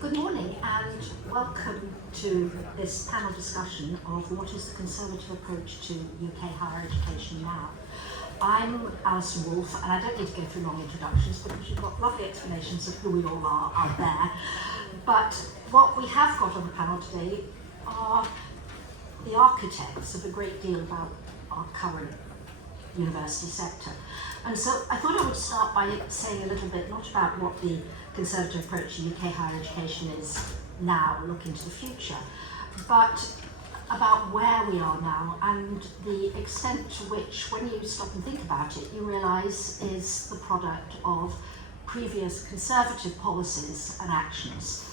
Good morning and welcome to this panel discussion of what is the Conservative approach to UK higher education now. I'm Alison and I don't need to go through long introductions because you've got lovely explanations of who we all are out there. But what we have got on the panel today are the architects of a great deal about our current university sector. And so I thought I would start by saying a little bit, not about what the Conservative approach to UK higher education is now, looking to the future, but about where we are now and the extent to which, when you stop and think about it, you realise is the product of previous Conservative policies and actions.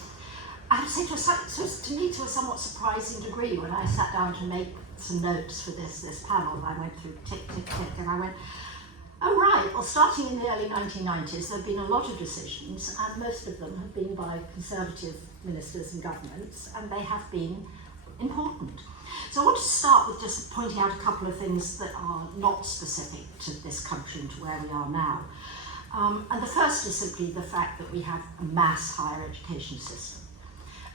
I have to say, to me, to a somewhat surprising degree, when I sat down to make some notes for this panel, I went through tick, tick, tick, and I went, oh right, well starting in the early 1990s there have been a lot of decisions and most of them have been by Conservative ministers and governments and they have been important. So I want to start with just pointing out a couple of things that are not specific to this country and to where we are now. And the first is simply the fact that we have a mass higher education system.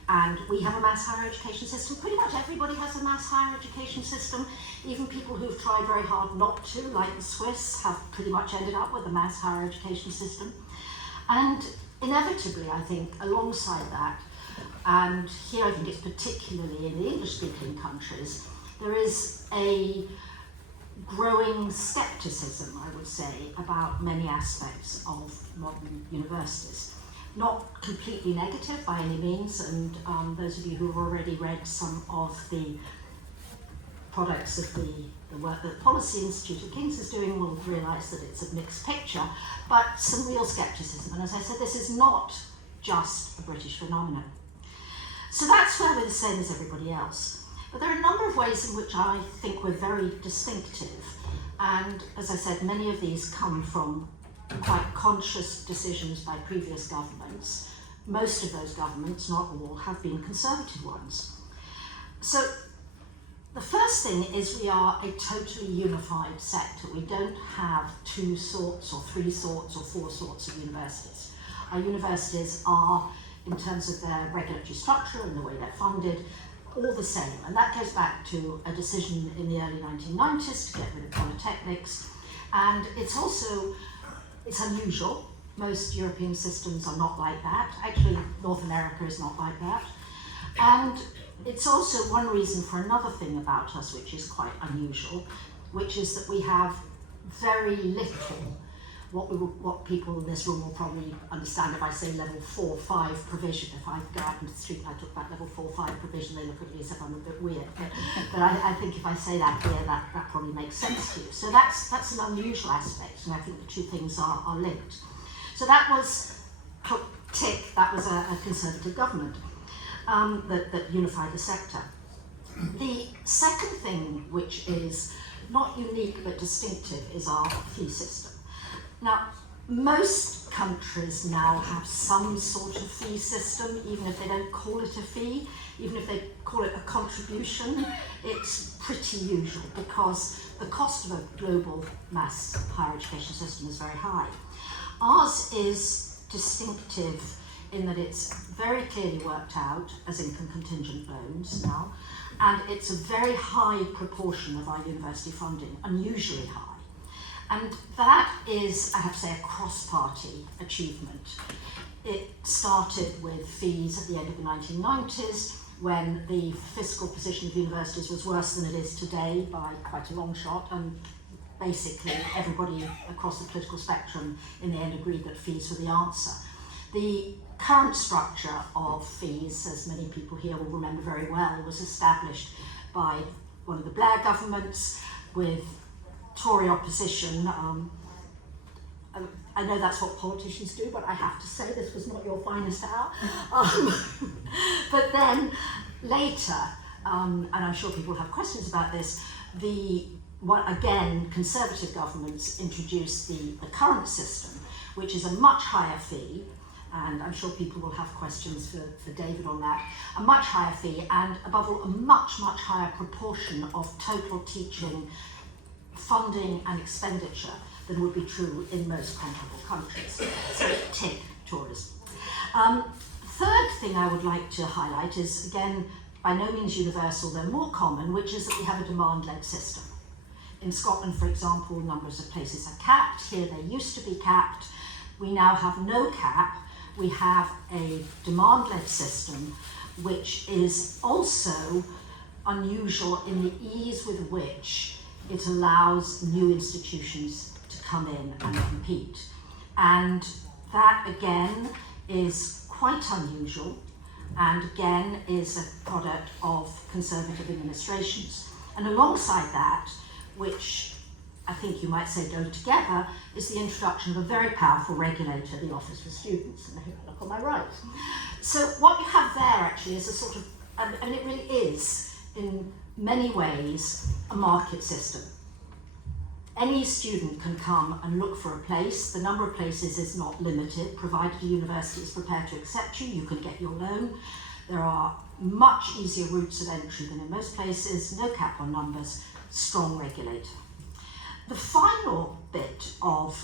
And we have a mass higher education system. Pretty much everybody has a mass higher education system. Even people who've tried very hard not to, like the Swiss, have pretty much ended up with a mass higher education system. And inevitably, I think, alongside that, and here I think it's particularly in the English-speaking countries, there is a growing scepticism, I would say, about many aspects of modern universities. Not completely negative by any means, and those of you who have already read some of the products of the work that the Policy Institute of King's is doing will realise that it's a mixed picture, but some real scepticism. And as I said, this is not just a British phenomenon. So that's where we're the same as everybody else. But there are a number of ways in which I think we're very distinctive. And as I said, many of these come from quite conscious decisions by previous governments. Most of those governments, not all, have been Conservative ones. So the first thing is we are a totally unified sector. We don't have two sorts or three sorts or four sorts of universities. Our universities are, in terms of their regulatory structure and the way they're funded, all the same. And that goes back to a decision in the early 1990s to get rid of polytechnics. And it's unusual. Most European systems are not like that. Actually, North America is not like that. And it's also one reason for another thing about us which is quite unusual, which is that we have very little, what people in this room will probably understand if I say level 4-5 provision. If I go out into the street and I talk about level 4-5 provision, they look at me as if I'm a bit weird. But I think if I say that here, that probably makes sense to you. So that's an unusual aspect, and I think the two things are linked. So that was, tick, that was a Conservative government that unified the sector. The second thing, which is not unique but distinctive, is our fee system. Now, most countries now have some sort of fee system, even if they don't call it a fee, even if they call it a contribution. It's pretty usual because the cost of a global mass higher education system is very high. Ours is distinctive in that it's very clearly worked out as income contingent loans now, and it's a very high proportion of our university funding, unusually high. And that is, I have to say, a cross-party achievement. It started with fees at the end of the 1990s, when the fiscal position of universities was worse than it is today by quite a long shot, and basically everybody across the political spectrum in the end agreed that fees were the answer. The current structure of fees, as many people here will remember very well, was established by one of the Blair governments with Tory opposition. I know that's what politicians do, but I have to say this was not your finest hour. But then later, and I'm sure people have questions about this, again, Conservative governments introduced the current system, which is a much higher fee, and I'm sure people will have questions for David on that, a much higher fee, and above all, a much, much higher proportion of total teaching funding and expenditure than would be true in most comparable countries. So tick, tourism. third thing I would like to highlight is, again, by no means universal, though more common, which is that we have a demand-led system. In Scotland, for example, numbers of places are capped. Here they used to be capped. We now have no cap. We have a demand-led system, which is also unusual in the ease with which it allows new institutions to come in and compete. And that, again, is quite unusual, and again is a product of conservative administrations. And alongside that, which I think you might say go together, is the introduction of a very powerful regulator, the Office for Students, and here I look on my right. So what you have there actually is a sort of, and it really is, in many ways, a market system. Any student can come and look for a place. The number of places is not limited, provided a university is prepared to accept you, you can get your loan. There are much easier routes of entry than in most places, no cap on numbers, strong regulator. The final bit of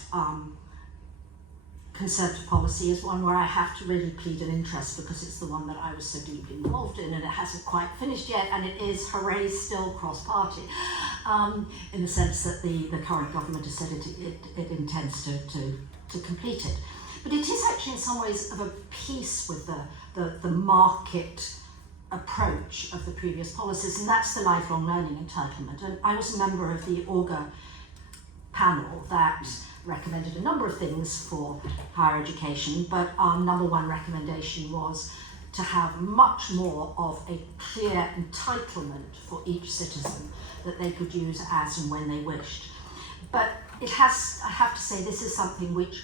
conservative policy is one where I have to really plead an interest because it's the one that I was so deeply involved in, and it hasn't quite finished yet, and it is, hooray, still cross-party, in the sense that the current government has said it intends to complete it. But it is actually in some ways of a piece with the market approach of the previous policies, and that's the lifelong learning entitlement. And I was a member of the Auger panel that recommended a number of things for higher education, but our number one recommendation was to have much more of a clear entitlement for each citizen that they could use as and when they wished. But I have to say, this is something which,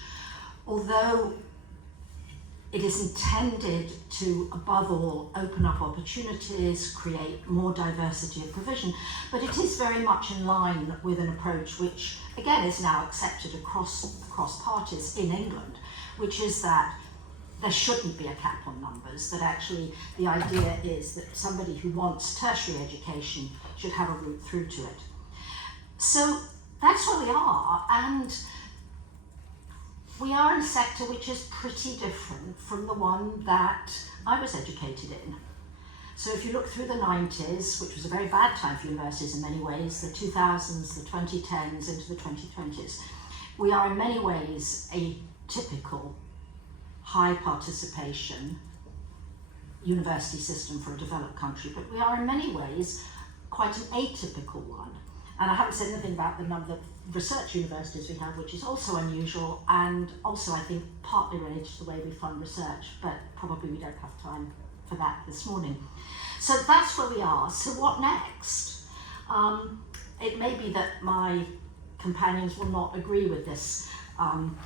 although it is intended to, above all, open up opportunities, create more diversity of provision, but it is very much in line with an approach which, again, is now accepted across parties in England, which is that there shouldn't be a cap on numbers, that actually the idea is that somebody who wants tertiary education should have a route through to it. So that's where we are, and we are in a sector which is pretty different from the one that I was educated in. So if you look through the 90s, which was a very bad time for universities in many ways, the 2000s, the 2010s, into the 2020s, we are in many ways a typical high participation university system for a developed country, but we are in many ways quite an atypical one. And I haven't said anything about the number of research universities we have, which is also unusual, and also I think partly related to the way we fund research, but probably we don't have time for that this morning. So that's where we are. So what next? It may be that my companions will not agree with this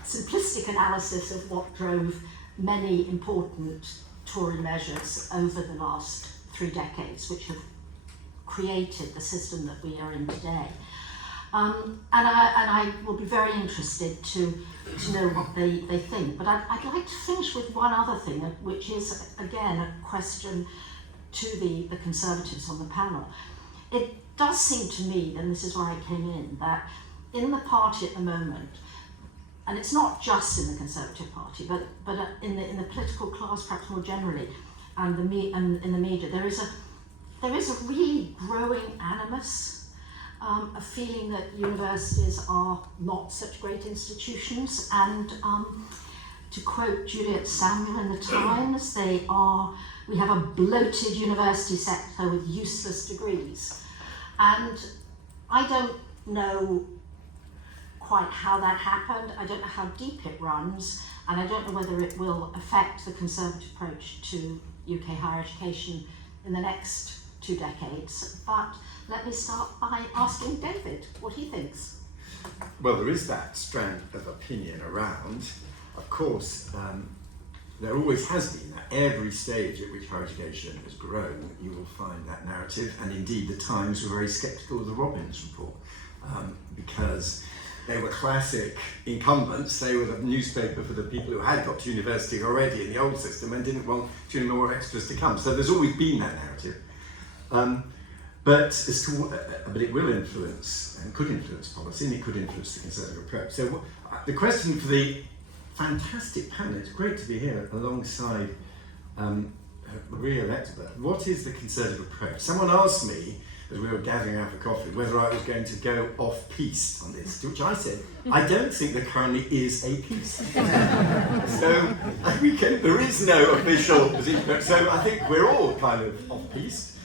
simplistic analysis of what drove many important Tory measures over the last 3 decades, which have created the system that we are in today. And I will be very interested to know what they think. But I'd like to finish with one other thing, which is, again, a question to the Conservatives on the panel. It does seem to me, and this is where I came in, that in the party at the moment, and it's not just in the Conservative Party, but in the political class perhaps more generally, and in the media, there is a really growing animus, a feeling that universities are not such great institutions, and to quote Juliet Samuel in the Times, we have a bloated university sector with useless degrees. And I don't know quite how that happened, I don't know how deep it runs, and I don't know whether it will affect the Conservative approach to UK higher education in the next 2 decades. But let me start by asking David what he thinks. Well, there is that strength of opinion around. Of course, there always has been. At every stage at which higher education has grown, you will find that narrative, and indeed the Times were very sceptical of the Robbins report because they were classic incumbents. They were the newspaper for the people who had got to university already in the old system and didn't want 2 more extras to come. So there's always been that narrative. But it will influence and could influence policy, and it could influence the Conservative approach. So the question for the fantastic panel, it's great to be here alongside re-elected that. What is the Conservative approach? Someone asked me, as we were gathering out for coffee, whether I was going to go off-piste on this, to which I said, I don't think there currently is a piece. So there is no official position, so I think we're all kind of off-piste.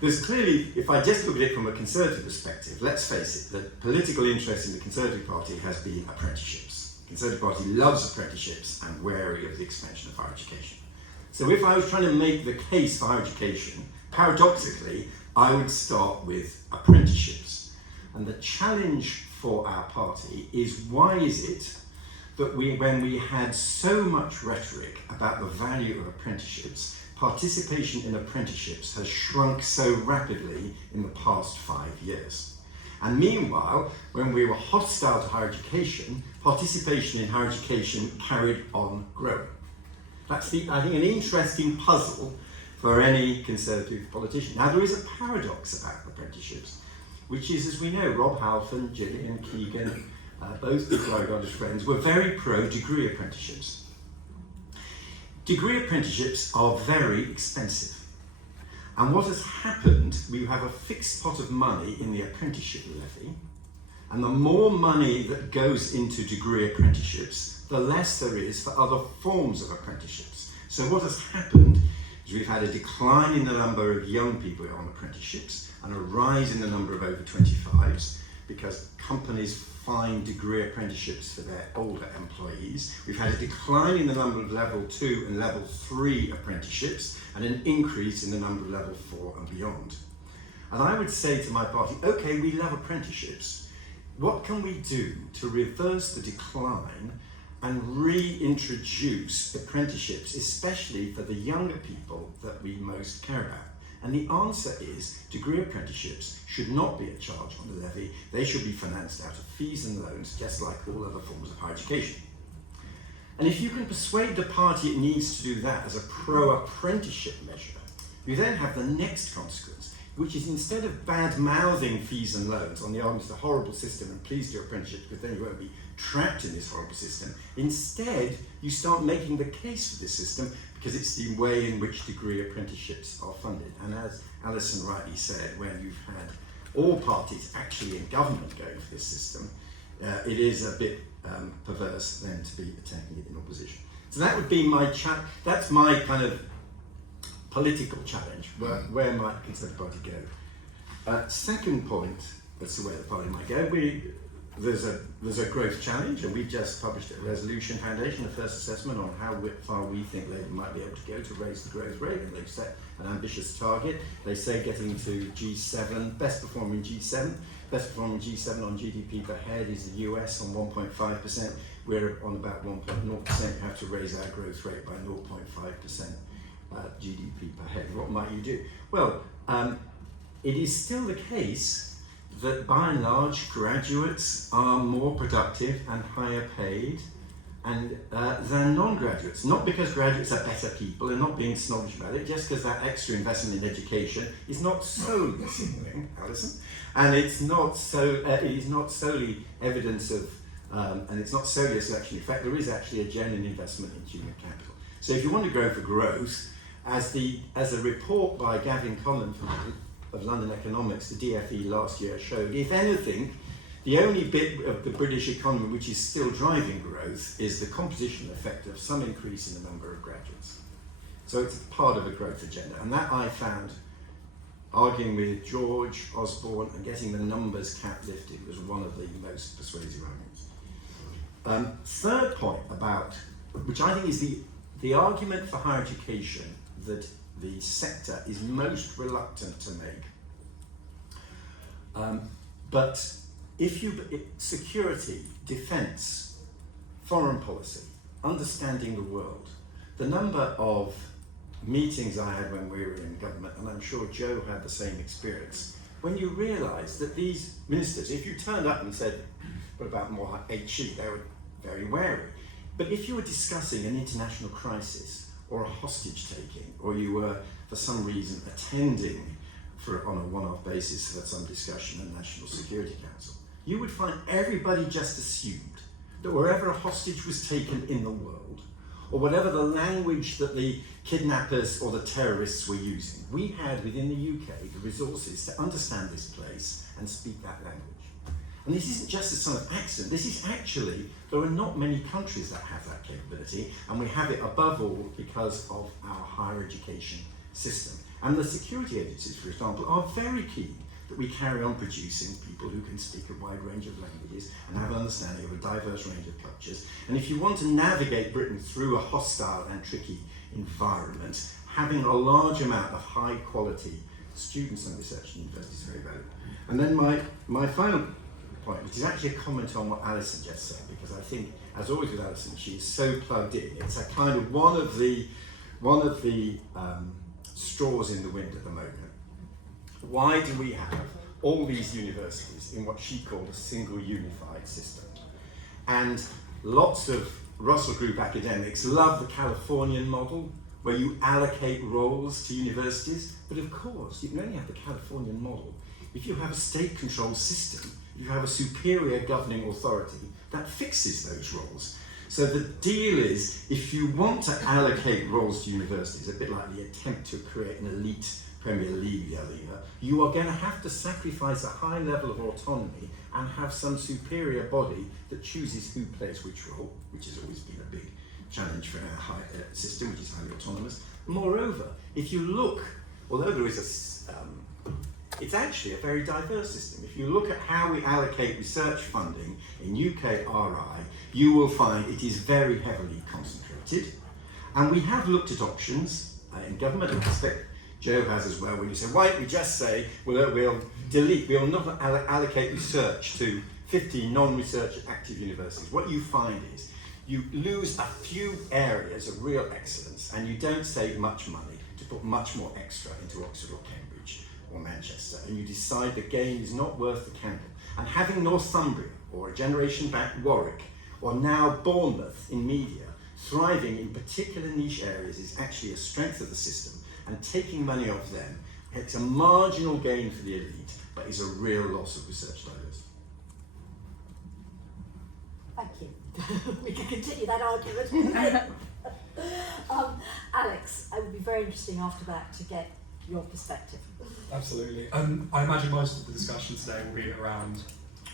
There's clearly, if I just look at it from a Conservative perspective, let's face it, the political interest in the Conservative Party has been apprenticeships. The Conservative Party loves apprenticeships and wary of the expansion of higher education. So if I was trying to make the case for higher education, paradoxically, I would start with apprenticeships. And the challenge for our party is, why is it that when we had so much rhetoric about the value of apprenticeships, participation in apprenticeships has shrunk so rapidly in the past 5 years? And meanwhile, when we were hostile to higher education, participation in higher education carried on growing. That's, I think, an interesting puzzle for any Conservative politician. Now, there is a paradox about apprenticeships, which is, as we know, Rob Halfon, Gillian Keegan, both people I regard as friends, were very pro-degree apprenticeships. Degree apprenticeships are very expensive. And what has happened, we have a fixed pot of money in the apprenticeship levy, and the more money that goes into degree apprenticeships, the less there is for other forms of apprenticeships. So what has happened is we've had a decline in the number of young people on apprenticeships and a rise in the number of over 25s because companies find degree apprenticeships for their older employees. We've had a decline in the number of level 2 and level 3 apprenticeships and an increase in the number of level 4 and beyond. And I would say to my party, okay, we love apprenticeships. What can we do to reverse the decline and reintroduce apprenticeships, especially for the younger people that we most care about? And the answer is, degree apprenticeships should not be a charge on the levy. They should be financed out of fees and loans, just like all other forms of higher education. And if you can persuade the party it needs to do that as a pro-apprenticeship measure, you then have the next consequence, which is, instead of bad-mouthing fees and loans on the argument it's a horrible system and please do apprenticeship because then you won't be trapped in this horrible system, instead you start making the case for this system because it's the way in which degree apprenticeships are funded. And as Alison rightly said, when you've had all parties actually in government going for this system, it is a bit perverse then to be attacking it in opposition. So that would be that's my kind of political challenge. Where might the Conservative Party go? Second point, that's the way the party might go. There's a growth challenge, and we've just published a resolution foundation, a first assessment on how far we think Labour might be able to go to raise the growth rate, and they've set an ambitious target. They say getting to G7, best performing G7 on GDP per head is the US on 1.5%. We're on about 1.0%. You have to raise our growth rate by 0.5%. GDP per head. What might you do? Well, it is still the case that by and large graduates are more productive and higher paid than non-graduates. Not because graduates are better people and not being snobbish about it, just because that extra investment in education is not solely signaling, Alison, and it is not solely evidence of, and it's not solely a selection effect. There is actually a genuine investment in human capital. So if you want to grow for growth, as a report by Gavin Conlon of London Economics, the DFE last year showed, if anything, the only bit of the British economy which is still driving growth is the composition effect of some increase in the number of graduates. So it's part of a growth agenda, and that I found, arguing with George Osborne and getting the numbers cap lifted, was one of the most persuasive arguments. Third point about, which I think is the argument for higher education that the sector is most reluctant to make. But security, defence, foreign policy, understanding the world, the number of meetings I had when we were in government, and I'm sure Joe had the same experience, when you realise that these ministers, if you turned up and said, what about more HE, they were very wary. But if you were discussing an international crisis or a hostage taking, or you were for some reason attending on a one-off basis for some discussion at National Security Council, you would find everybody just assumed that wherever a hostage was taken in the world, or whatever the language that the kidnappers or the terrorists were using. We had within the UK the resources to understand this place and speak that language. And this isn't just a sort of accident, this is actually, there are not many countries that have that capability, and we have it above all because of our higher education system. And the security agencies, for example, are very keen that we carry on producing people who can speak a wide range of languages and have an understanding of a diverse range of cultures. And if you want to navigate Britain through a hostile and tricky environment, having a large amount of high quality students and research in universities is very valuable. And then my final point, which is actually a comment on what Alison just said, because I think, as always with Alison, she's so plugged in. It's a kind of one of the straws in the wind at the moment. Why do we have all these universities in what she called a single unified system? And lots of Russell Group academics love the Californian model, where you allocate roles to universities, but of course you can only have the Californian model if you have a state-controlled system, if you have a superior governing authority that fixes those roles. So the deal is, if you want to allocate roles to universities, a bit like the attempt to create an elite Premier League the other year, you are going to have to sacrifice a high level of autonomy and have some superior body that chooses who plays which role, which has always been a big challenge for our system, which is highly autonomous. Moreover, if you look, although there is it's actually a very diverse system. If you look at how we allocate research funding in UK RI, you will find it is very heavily concentrated. And we have looked at options in government, and I suspect Joe has as well, when you say, why don't we just say, we'll not allocate research to 50 non-research active universities. What you find is, you lose a few areas of real excellence and you don't save much money to put much more extra into Oxford or Cambridge or Manchester, and you decide the game is not worth the candle. And having Northumbria or a generation back Warwick or now Bournemouth in media thriving in particular niche areas is actually a strength of the system, and taking money off them, it's a marginal gain for the elite, but is a real loss of research diversity. Thank you. We can continue that argument. Alex, it would be very interesting after that to get your perspective. Absolutely. I imagine most of the discussion today will be around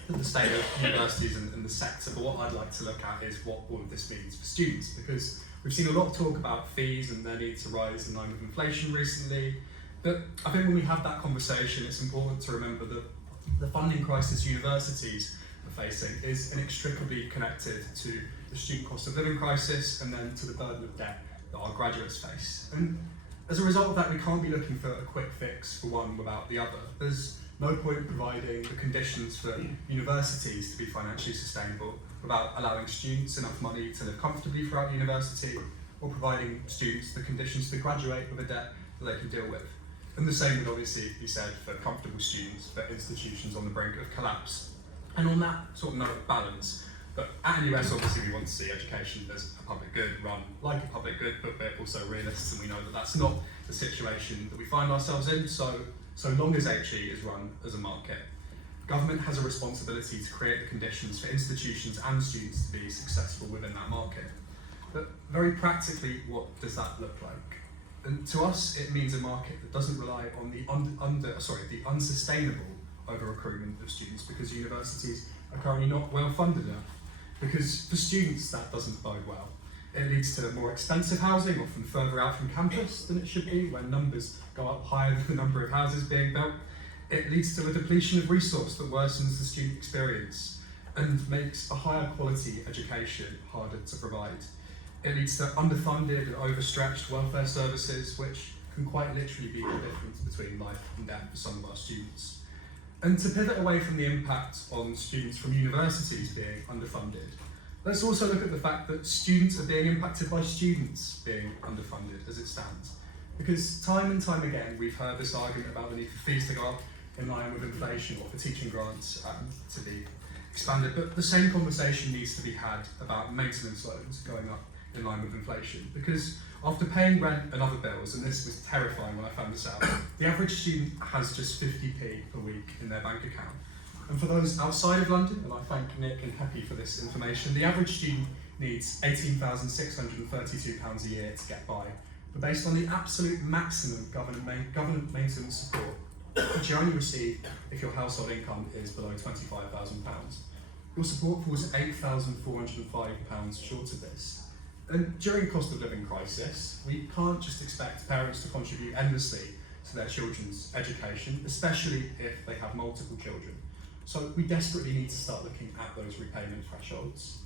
the state of universities and the sector, but what I'd like to look at is what all of this means for students, because we've seen a lot of talk about fees and their need to rise in line with inflation recently, but I think when we have that conversation, it's important to remember that the funding crisis universities are facing is inextricably connected to the student cost of living crisis and then to the burden of debt that our graduates face. And as a result of that, we can't be looking for a quick fix for one without the other. There's no point providing the conditions for universities to be financially sustainable without allowing students enough money to live comfortably throughout university, or providing students the conditions to graduate with a debt that they can deal with. And the same would obviously be said for comfortable students, for institutions on the brink of collapse. And on that sort of note of balance, but at NUS obviously we want to see education as a public good, run like a public good, but we're also realists, and we know that that's not the situation that we find ourselves in, so long as HE is run as a market. Government has a responsibility to create the conditions for institutions and students to be successful within that market. But very practically, what does that look like? And to us, it means a market that doesn't rely on the unsustainable over-recruitment of students, because universities are currently not well funded enough. Because for students, that doesn't bode well. It leads to more expensive housing, often further out from campus than it should be, when numbers go up higher than the number of houses being built. It leads to a depletion of resource that worsens the student experience and makes a higher quality education harder to provide. It leads to underfunded and overstretched welfare services, which can quite literally be the difference between life and death for some of our students. And to pivot away from the impact on students from universities being underfunded, let's also look at the fact that students are being impacted by students being underfunded as it stands. Because time and time again, we've heard this argument about the need for fees to go up in line with inflation, or for teaching grants to be expanded, but the same conversation needs to be had about maintenance loans going up in line with inflation. Because after paying rent and other bills, and this was terrifying when I found this out, the average student has just 50p per week in their bank account. And for those outside of London, and I thank Nick and HEPI for this information, the average student needs £18,632 a year to get by, but based on the absolute maximum government maintenance support, which you only receive if your household income is below £25,000, your support falls £8,405 short of this. And during cost of living crisis, we can't just expect parents to contribute endlessly to their children's education, especially if they have multiple children. So we desperately need to start looking at those repayment thresholds.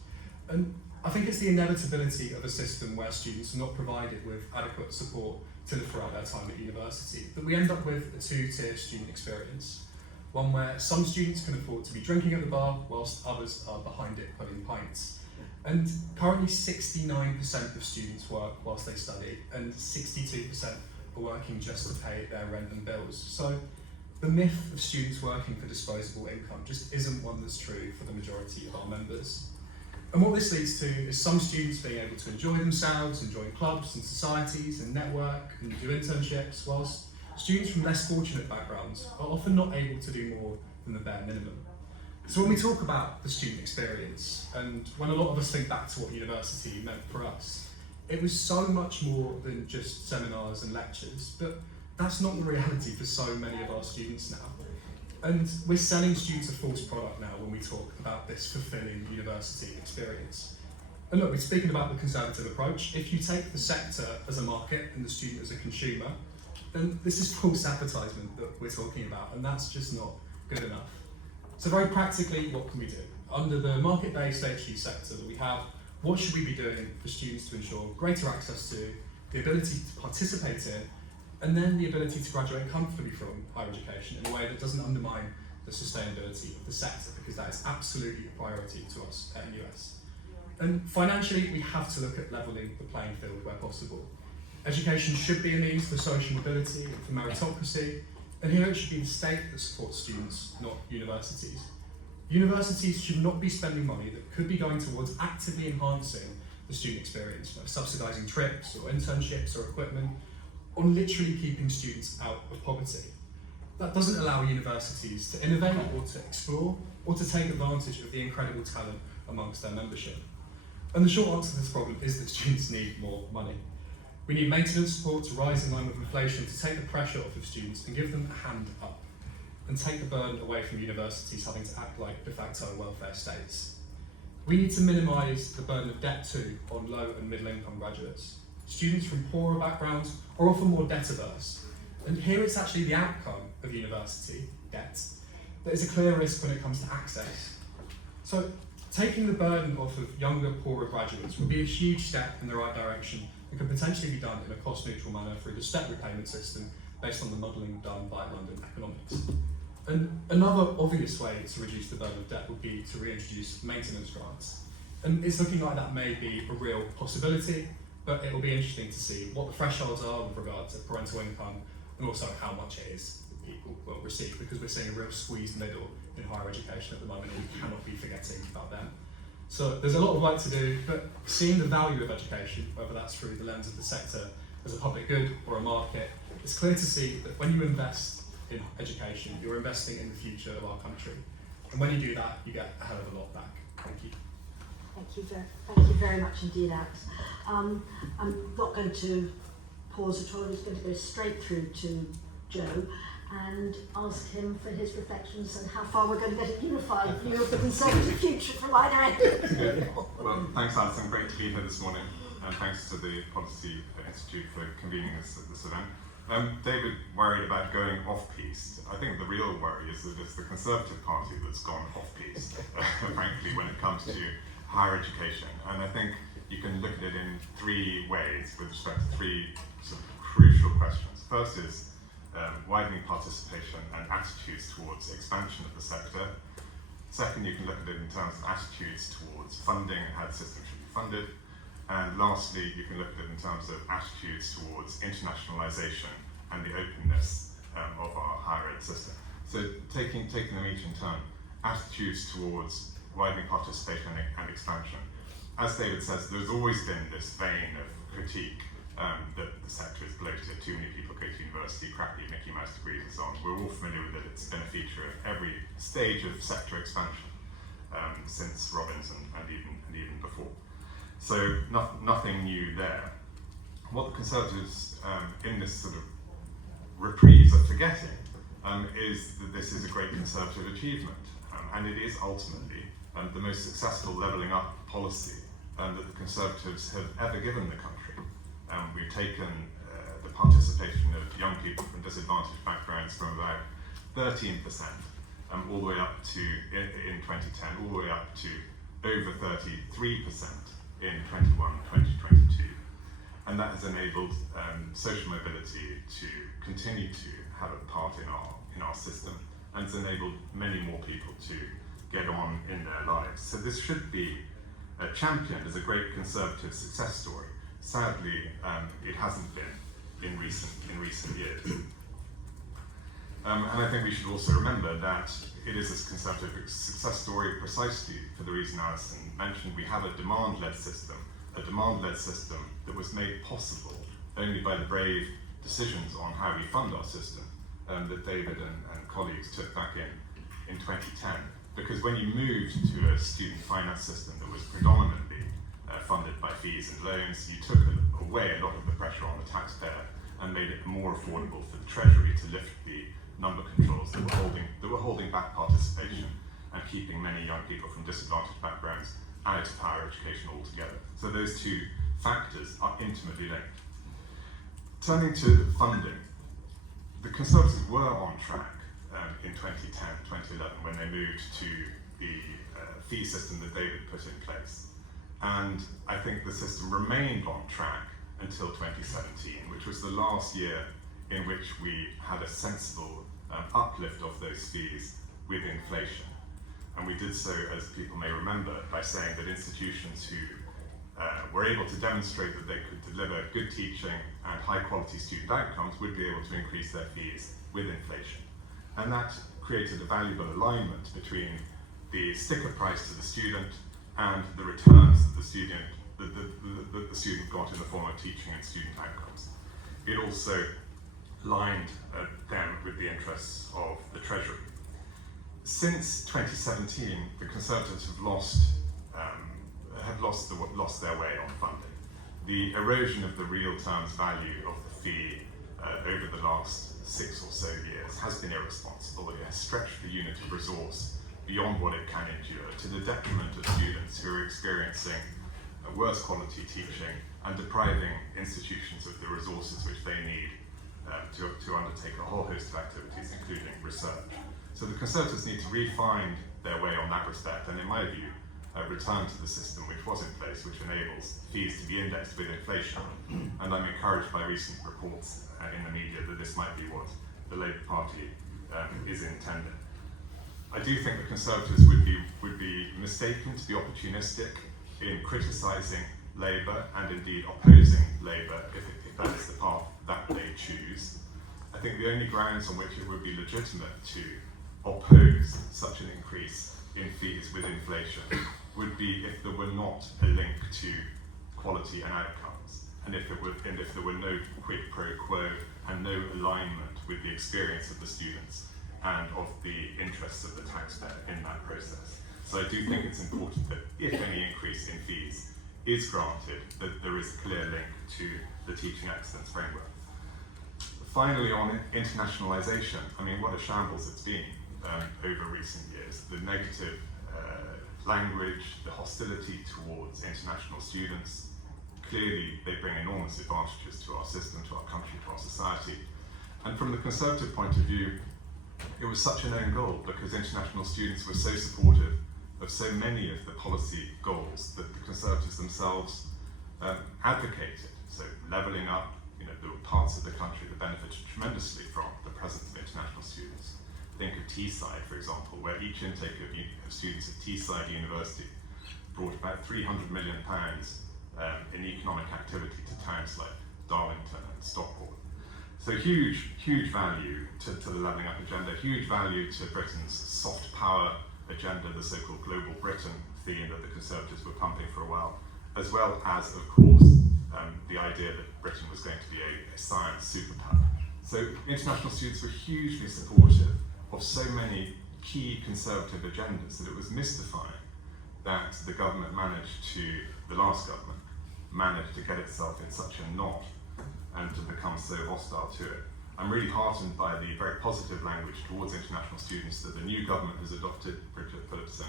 And I think it's the inevitability of a system where students are not provided with adequate support to live throughout their time at university that we end up with a two-tier student experience. One where some students can afford to be drinking at the bar whilst others are behind it putting pints. And currently 69% of students work whilst they study and 62% are working just to pay their rent and bills. So the myth of students working for disposable income just isn't one that's true for the majority of our members. And what this leads to is some students being able to enjoy themselves, and join clubs and societies and network and do internships, whilst students from less fortunate backgrounds are often not able to do more than the bare minimum. So when we talk about the student experience, and when a lot of us think back to what university meant for us, it was so much more than just seminars and lectures, but that's not the reality for so many of our students now. And we're selling students a false product now when we talk about this fulfilling university experience. And look, we're speaking about the conservative approach. If you take the sector as a market and the student as a consumer, then this is false advertisement that we're talking about, and that's just not good enough. So very practically, what can we do? Under the market-based HE sector that we have, what should we be doing for students to ensure greater access to, the ability to participate in, and then the ability to graduate comfortably from higher education in a way that doesn't undermine the sustainability of the sector, because that is absolutely a priority to us at NUS. And financially, we have to look at levelling the playing field where possible. Education should be a means for social mobility and for meritocracy, and here it should be the state that supports students, not universities. Universities should not be spending money that could be going towards actively enhancing the student experience, like subsidising trips or internships or equipment, on literally keeping students out of poverty. That doesn't allow universities to innovate or to explore or to take advantage of the incredible talent amongst their membership. And the short answer to this problem is that students need more money. We need maintenance support to rise in line with inflation to take the pressure off of students and give them a hand up, and take the burden away from universities having to act like de facto welfare states. We need to minimise the burden of debt too on low and middle income graduates. Students from poorer backgrounds are often more debt averse, and here it's actually the outcome of university debt that is a clear risk when it comes to access. So taking the burden off of younger, poorer graduates would be a huge step in the right direction and could potentially be done in a cost-neutral manner through the step repayment system based on the modelling done by London Economics. And another obvious way to reduce the burden of debt would be to reintroduce maintenance grants. And it's looking like that may be a real possibility, but it will be interesting to see what the thresholds are with regard to parental income and also how much it is that people will receive, because we're seeing a real squeezed middle in higher education at the moment, and we cannot be forgetting about them. So there's a lot of work to do, but seeing the value of education, whether that's through the lens of the sector as a public good or a market, it's clear to see that when you invest in education, you're investing in the future of our country. And when you do that, you get a hell of a lot back. Thank you. Thank you very much indeed, Alex. I'm not going to pause at all. I'm just going to go straight through to Joe and ask him for his reflections and how far we're going to get a unified view of the Conservative future from either end. Well, thanks, Alison. Great to be here this morning, and thanks to the Policy Institute for convening this event. David worried about going off-piste. I think the real worry is that it's the Conservative Party that's gone off-piste, frankly, when it comes to higher education. And I think you can look at it in three ways with respect to three sort of crucial questions. First is widening participation and attitudes towards expansion of the sector. Second, you can look at it in terms of attitudes towards funding and how the system should be funded. And lastly, you can look at it in terms of attitudes towards internationalisation and the openness of our higher ed system. So taking them each in turn, attitudes towards widening participation and expansion. As David says, there's always been this vein of critique that the sector is bloated, too many people go to university, crappy Mickey Mouse degrees and so on. We're all familiar with it, it's been a feature of every stage of sector expansion since Robbins and even before. So nothing new there. What the Conservatives in this sort of reprise are forgetting is that this is a great Conservative achievement, and it is ultimately the most successful levelling up policy that the Conservatives have ever given the country. We've taken the participation of young people from disadvantaged backgrounds from about 13% all the way up to, in 2010, all the way up to over 33% in 2022. And that has enabled social mobility to continue to have a part in our system, and has enabled many more people to get on in their lives. So this should be championed as a great Conservative success story. Sadly, it hasn't been in recent years. And I think we should also remember that it is a Conservative success story precisely for the reason Alison mentioned. We have a demand-led system that was made possible only by the brave decisions on how we fund our system that David and colleagues took back in 2010. Because when you moved to a student finance system that was predominantly funded by fees and loans, you took away a lot of the pressure on the taxpayer and made it more affordable for the Treasury to lift the number controls that were holding back participation and keeping many young people from disadvantaged backgrounds out of higher education altogether. So those two factors are intimately linked. Turning to funding, the Conservatives were on track in 2010, 2011 when they moved to the fee system that David put in place. And I think the system remained on track until 2017, which was the last year in which we had a sensible uplift of those fees with inflation. And we did so, as people may remember, by saying that institutions who were able to demonstrate that they could deliver good teaching and high quality student outcomes would be able to increase their fees with inflation. And that created a valuable alignment between the sticker price to the student and the returns that the student got in the form of teaching and student outcomes. It also aligned them with the interests of the Treasury. Since 2017, the Conservatives have lost their way on funding. The erosion of the real terms value of the fee over the last 6 or so years has been irresponsible. It has stretched the unit of resource beyond what it can endure, to the detriment of students who are experiencing worse quality teaching and depriving institutions of the resources which they need to undertake a whole host of activities, including research. So the Conservatives need to refine their way on that respect, and in my view, return to the system which was in place, which enables fees to be indexed with inflation. And I'm encouraged by recent reports in the media that this might be what the Labour Party is intending. I do think the Conservatives would be mistaken to be opportunistic in criticising Labour and indeed opposing Labour if that is the path that they choose. I think the only grounds on which it would be legitimate to oppose such an increase in fees with inflation would be if there were not a link to quality and outcomes, and if there were no quid pro quo and no alignment with the experience of the students and of the interests of the taxpayer in that process. So I do think it's important that if any increase in fees is granted, that there is a clear link to the teaching excellence framework. Finally, on internationalisation, I mean, what a shambles it's been over recent years. The negative language, the hostility towards international students, clearly they bring enormous advantages to our system, to our country, to our society. And from the Conservative point of view, it was such an own goal because international students were so supportive of so many of the policy goals that the Conservatives themselves advocated. So levelling up, there were parts of the country that benefited tremendously from the presence of international students. Think of Teesside, for example, where each intake of students at Teesside University brought about £300 million in economic activity to towns like Darlington and Stockport. So huge value to the levelling up agenda, huge value to Britain's soft power agenda, the so-called Global Britain theme that the Conservatives were pumping for a while, as well as, of course, the idea that Britain was going to be a science superpower. So international students were hugely supportive of so many key Conservative agendas that it was mystifying that the last government managed to get itself in such a knot and to become so hostile to it. I'm really heartened by the very positive language towards international students that the new government has adopted, Bridget Phillipson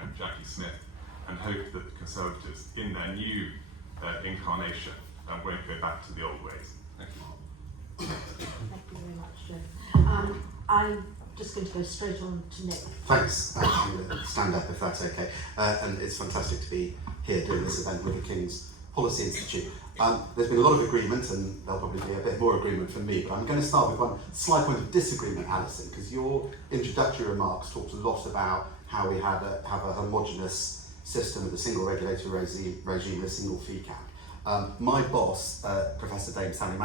and Jackie Smith, and hope that the Conservatives, in their new incarnation, won't go back to the old ways. Thank you. Thank you very much, Joe. I'm just going to go straight on to Nick. Thanks. I'm going to stand up if that's okay. And it's fantastic to be here doing this event with the King's Policy Institute. There's been a lot of agreement, and there'll probably be a bit more agreement from me, but I'm going to start with one slight point of disagreement, Alison, because your introductory remarks talked a lot about how we have a homogenous system with a single regulatory regime, a single fee cap. My boss, Professor Dame Stanley,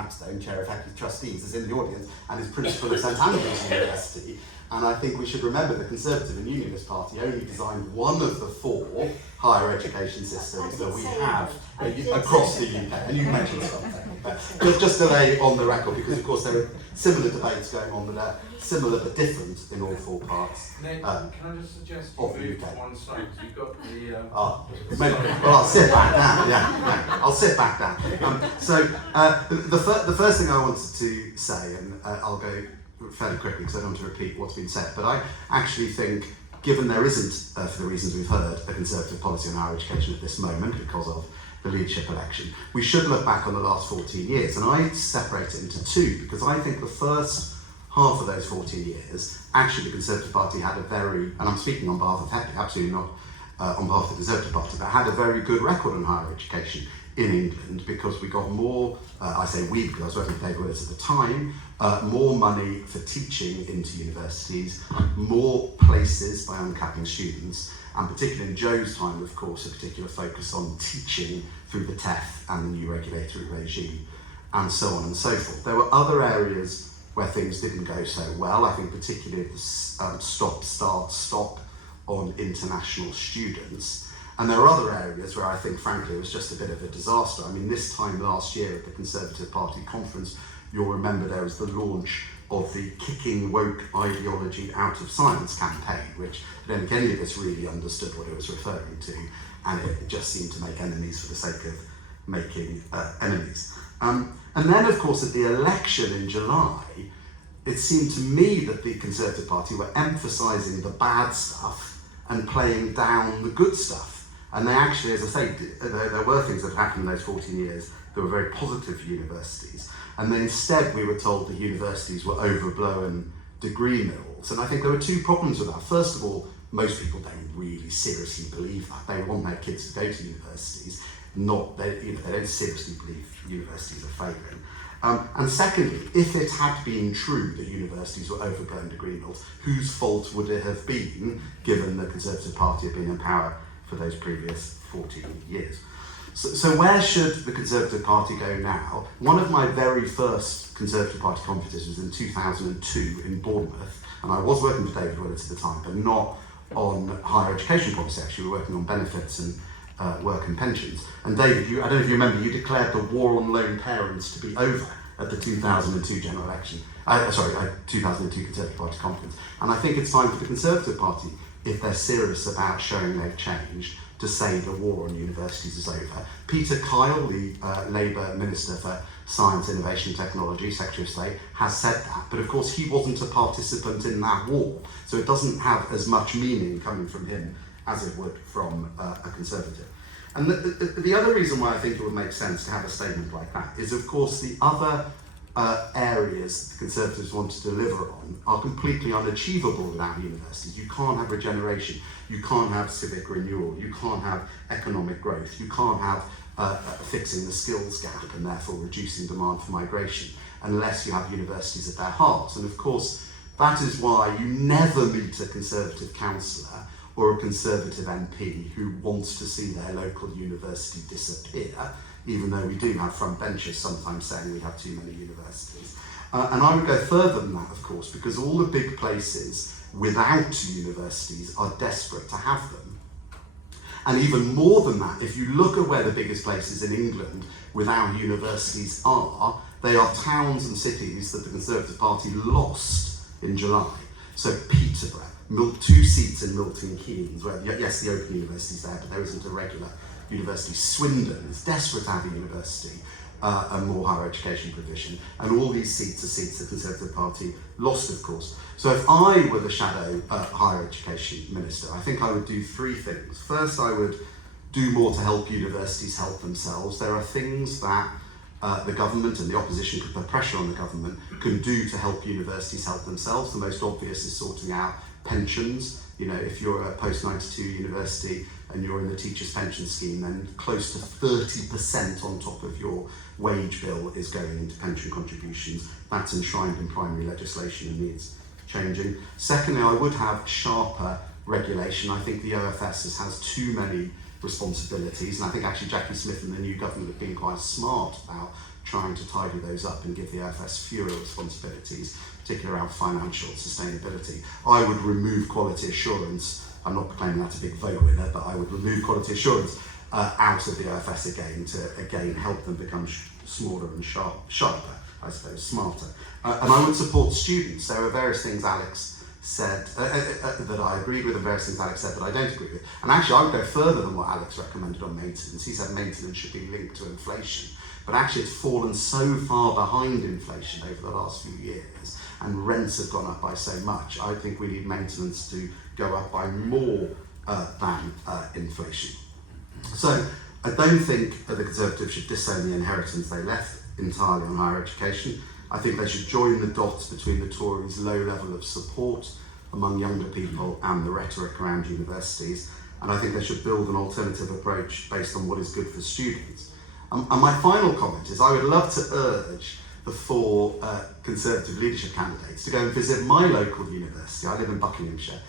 Chair of HEPI Trustees, is in the audience and is Principal of St Andrews University. And I think we should remember the Conservative and Unionist Party only designed one of the 4 higher education systems that we have across the UK. And you mentioned something. But just to lay on the record, because of course there are similar debates going on that are similar but different in all 4 parts. Nick, can I just suggest you move to one side? You've got the... Well, I'll sit back down. Yeah, I'll sit back down. The first thing I wanted to say, and I'll go fairly quickly because I don't want to repeat what's been said, but I actually think, given there isn't, for the reasons we've heard, a Conservative policy on higher education at this moment because of the leadership election, we should look back on the last 14 years, and I separate it into 2 because I think the first half of those 14 years, actually the Conservative Party had a very, and I'm speaking on behalf of HEPI, absolutely not on behalf of the Conservative Party, but had a very good record on higher education in England because we got more, I say we because I was working with David Willetts at the time, more money for teaching into universities, more places by uncapping students, and particularly in Joe's time, of course, a particular focus on teaching through the TEF and the new regulatory regime, and so on and so forth. There were other areas where things didn't go so well. I think particularly the stop on international students. And there are other areas where I think, frankly, it was just a bit of a disaster. I mean, this time last year at the Conservative Party conference, you'll remember there was the launch of the Kicking Woke Ideology Out of Science campaign, which I don't think any of us really understood what it was referring to, and it just seemed to make enemies for the sake of making enemies. And then, of course, at the election in July, it seemed to me that the Conservative Party were emphasising the bad stuff and playing down the good stuff. And they actually, as I say, there were things that happened in those 14 years that were very positive for universities. And then instead we were told that universities were overblown degree mills. And I think there were 2 problems with that. First of all, most people don't really seriously believe that. They want their kids to go to universities, they don't seriously believe universities are failing. And secondly, if it had been true that universities were overblown degree mills, whose fault would it have been, given the Conservative Party had been in power for those previous 14 years? So where should the Conservative Party go now? One of my very first Conservative Party conferences was in 2002 in Bournemouth, and I was working with David Willetts at the time, but not on higher education policy. Actually, we were working on benefits and work and pensions. And David, I don't know if you remember, you declared the war on lone parents to be over at the 2002 general election. 2002 Conservative Party conference. And I think it's time for the Conservative Party, if they're serious about showing they've changed, to say the war on universities is over. Peter Kyle, the Labour Minister for Science, Innovation and Technology, Secretary of State, has said that, but of course he wasn't a participant in that war, so it doesn't have as much meaning coming from him as it would from a Conservative. And the other reason why I think it would make sense to have a statement like that is, of course, the other areas the Conservatives want to deliver on are completely unachievable without universities. You can't have regeneration, you can't have civic renewal, you can't have economic growth, you can't have fixing the skills gap and therefore reducing demand for migration unless you have universities at their heart. And of course, that is why you never meet a Conservative councillor or a Conservative MP who wants to see their local university disappear, even though we do have front benchers sometimes saying we have too many universities. And I would go further than that, of course, because all the big places without universities are desperate to have them. And even more than that, if you look at where the biggest places in England without universities are, they are towns and cities that the Conservative Party lost in July. So Peterborough, 2 seats in Milton Keynes, where yes, the Open University's there, but there isn't a regular university. Swindon is desperate to have a university and more higher education provision, and all these seats are seats the Conservative Party lost, of course. So if I were the shadow higher education minister, I think I would do 3 things. First, I would do more to help universities help themselves. There are things that the government and the opposition could put pressure on the government can do to help universities help themselves. The most obvious is sorting out pensions. You know, if you're a post-92 university and you're in the teacher's pension scheme, then close to 30% on top of your wage bill is going into pension contributions. That's enshrined in primary legislation and needs changing. Secondly, I would have sharper regulation. I think the OFS has too many responsibilities, and I think actually Jackie Smith and the new government have been quite smart about trying to tidy those up and give the OFS fewer responsibilities, particularly around financial sustainability. I would remove quality assurance. I'm not proclaiming that a big vote winner, but I would remove quality assurance out of the OFS again to help them become smaller and sharper, I suppose, smarter. And I would support students. There are various things Alex said that I agreed with and various things Alex said that I don't agree with. And actually I would go further than what Alex recommended on maintenance. He said maintenance should be linked to inflation. But actually it's fallen so far behind inflation over the last few years, and rents have gone up by so much. I think we need maintenance to go up by more than inflation. So I don't think the Conservatives should disown the inheritance they left entirely on higher education. I think they should join the dots between the Tories' low level of support among younger people and the rhetoric around universities. And I think they should build an alternative approach based on what is good for students. And my final comment is I would love to urge the 4 Conservative leadership candidates to go and visit my local university. I live in Buckinghamshire,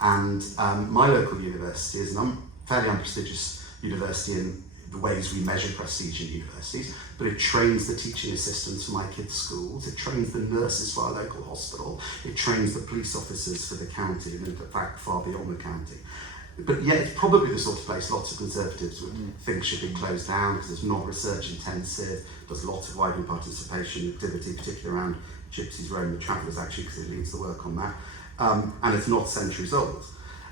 and my local university is a fairly unprestigious university in the ways we measure prestige in universities, but it trains the teaching assistants for my kids' schools, it trains the nurses for our local hospital, it trains the police officers for the county, and in fact far beyond the county. But yet it's probably the sort of place lots of Conservatives would think should be closed down because it's not research intensive, there's lots of wider participation activity, particularly around Gypsies, Rome, the Travellers actually, because it leads the work on that, and it's not centuries old.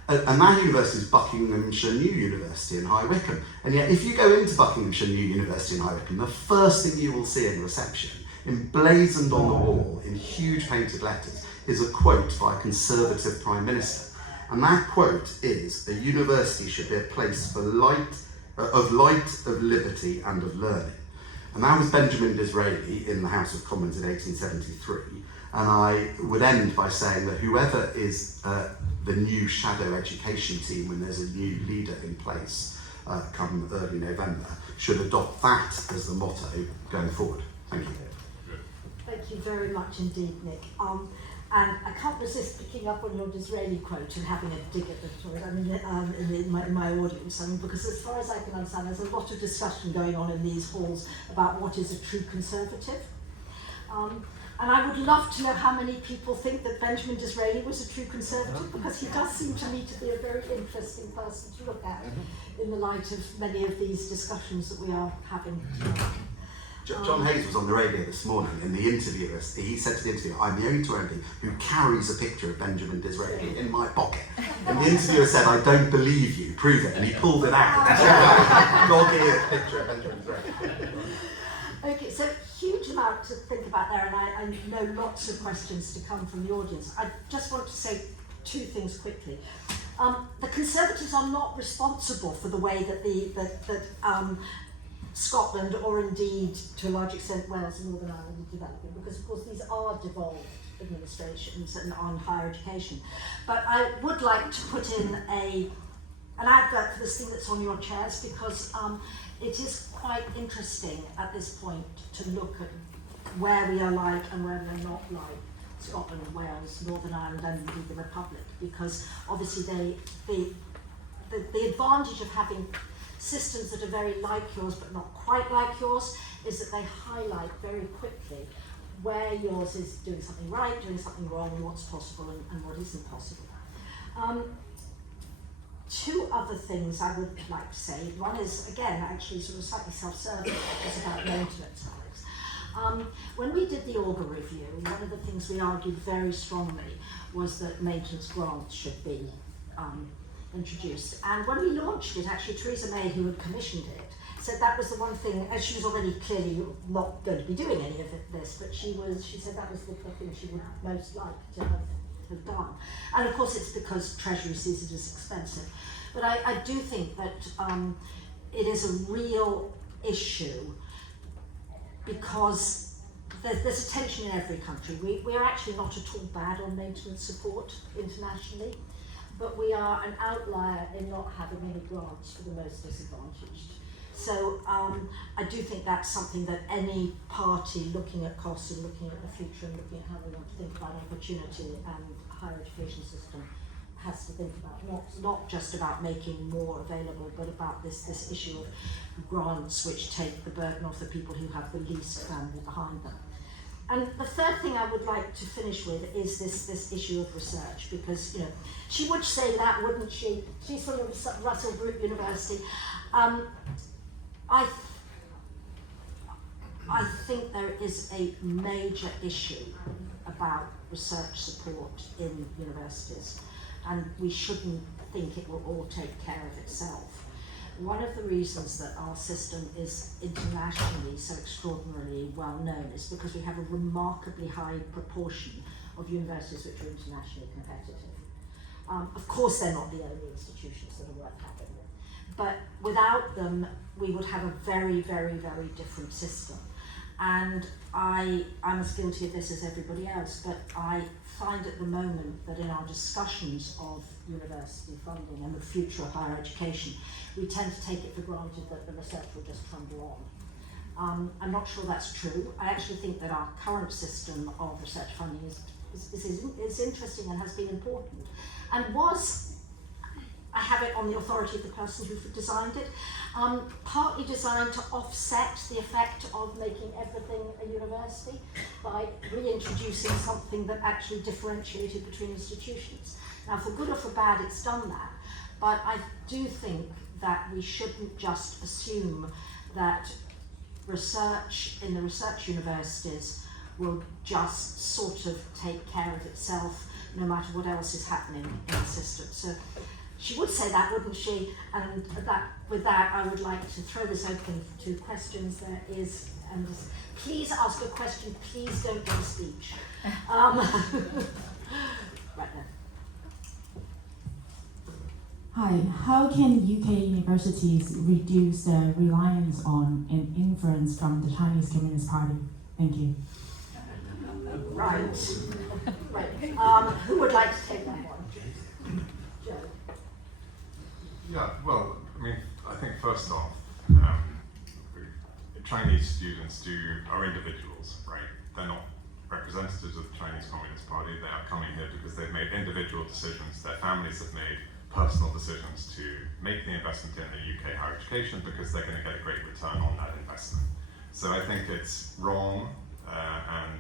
And that university is Buckinghamshire New University in High Wycombe. And yet if you go into Buckinghamshire New University in High Wycombe, the first thing you will see in the reception, emblazoned on the wall in huge painted letters, is a quote by a Conservative Prime Minister. And that quote is, "A university should be a place for light, of liberty and of learning." And that was Benjamin Disraeli in the House of Commons in 1873. And I would end by saying that whoever is the new shadow education team when there's a new leader in place come early November should adopt that as the motto going forward. Thank you. Thank you very much indeed, Nick. And I can't resist picking up on your Disraeli quote and having a dig at the Tories. I mean, in my audience. I mean, because as far as I can understand, there's a lot of discussion going on in these halls about what is a true Conservative. And I would love to know how many people think that Benjamin Disraeli was a true Conservative, because he does seem to me to be a very interesting person to look at in the light of many of these discussions that we are having. John Hayes was on the radio this morning, and the interviewer, he said to the interviewer, "I'm the only Tory MP who carries a picture of Benjamin Disraeli in my pocket." And the interviewer said, "I don't believe you, prove it." And he pulled it out. Dog-eared picture of Benjamin Disraeli. Okay, so huge amount to think about there, and I know lots of questions to come from the audience. I just want to say 2 things quickly. The Conservatives are not responsible for the way that Scotland, or indeed to a large extent Wales and Northern Ireland, are developing, because of course these are devolved administrations and on higher education. But I would like to put in an advert for this thing that's on your chairs, because it is quite interesting at this point to look at where we are like and where we're not like Scotland, Wales, Northern Ireland, and indeed the Republic, because obviously the advantage of having systems that are very like yours but not quite like yours is that they highlight very quickly where yours is doing something right, doing something wrong, what's possible and what isn't possible. 2 other things I would like to say. One is, again, actually sort of slightly self-serving, it's about maintenance, Alex. When we did the Auger review, one of the things we argued very strongly was that maintenance grants should be introduced. And when we launched it, actually Theresa May, who had commissioned it, said that was the one thing, as she was already clearly not going to be doing any of this, but she said that was the thing she would most like to have done. And of course it's because Treasury sees it as expensive. But I do think that it is a real issue because there's a tension in every country. We're actually not at all bad on maintenance support internationally, but we are an outlier in not having any grants for the most disadvantaged. So I do think that's something that any party looking at costs and looking at the future and looking at how we want to think about opportunity and higher education system has to think about, not just about making more available, but about this issue of grants which take the burden off the people who have the least family behind them. And the third thing I would like to finish with is this issue of research, because she would say that, wouldn't she? She's from Russell Group University. I think there is a major issue about research support in universities, and we shouldn't think it will all take care of itself. One of the reasons that our system is internationally so extraordinarily well known is because we have a remarkably high proportion of universities which are internationally competitive. Of course they're not the only institutions that are worth having, but without them we would have a very, very, very different system. And I'm as guilty of this as everybody else, but I find at the moment that in our discussions of university funding and the future of higher education, we tend to take it for granted that the research will just trundle on. I'm not sure that's true. I actually think that our current system of research funding is interesting and has been important, and I have it on the authority of the person who designed it, partly designed to offset the effect of making everything a university by reintroducing something that actually differentiated between institutions. Now, for good or for bad, it's done that, but I do think that we shouldn't just assume that research in the research universities will just sort of take care of itself no matter what else is happening in the system. So she would say that, wouldn't she? And with that, I would like to throw this open to questions. There is, and please ask a question, please don't give a speech. Right there. Hi, how can UK universities reduce the reliance on and influence from the Chinese Communist Party? Thank you. Right. Who would like to take that one? Joe. Yeah, well, I mean, I think first off, Chinese students are individuals, right? They're not representatives of the Chinese Communist Party. They are coming here because they've made individual decisions. Their families have made personal decisions to make the investment in the UK higher education because they're going to get a great return on that investment. So I think it's wrong and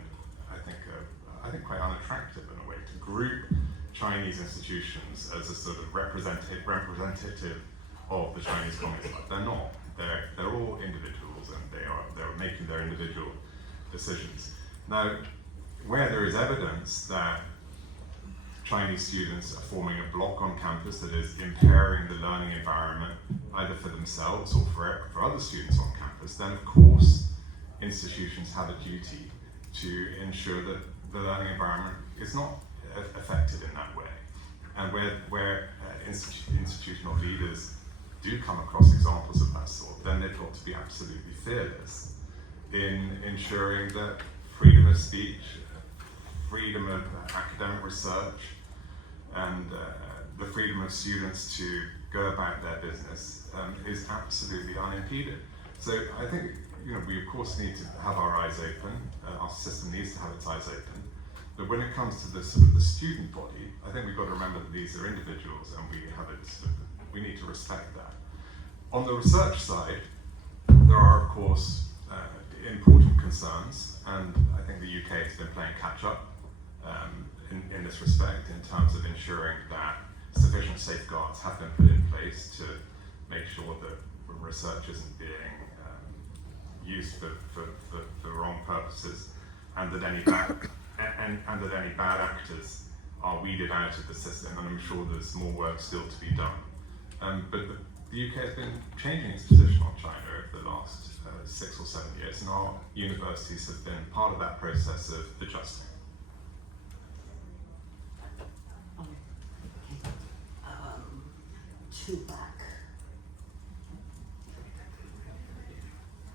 I think quite unattractive in a way to group Chinese institutions as a sort of representative of the Chinese Communist Party. They're not. They're all individuals, and they're making their individual decisions. Now, where there is evidence that Chinese students are forming a block on campus that is impairing the learning environment, either for themselves or for other students on campus, then of course institutions have a duty to ensure that the learning environment is not affected in that way. And where institutional leaders do come across examples of that sort, then they've got to be absolutely fearless in ensuring that freedom of speech, freedom of academic research, and the freedom of students to go about their business is absolutely unimpeded. So I think we of course need to have our eyes open. Our system needs to have its eyes open. But when it comes to the sort of the student body, I think we've got to remember that these are individuals, and we need to respect that. On the research side, there are of course important concerns, and I think the UK has been playing catch up in this respect in terms of ensuring that sufficient safeguards have been put in place to make sure that research isn't being used for wrong purposes, and that any bad actors are weeded out of the system. And I'm sure there's more work still to be done. But the UK has been changing its position on China over the last 6 or 7 years, and our universities have been part of that process of adjusting. Two back.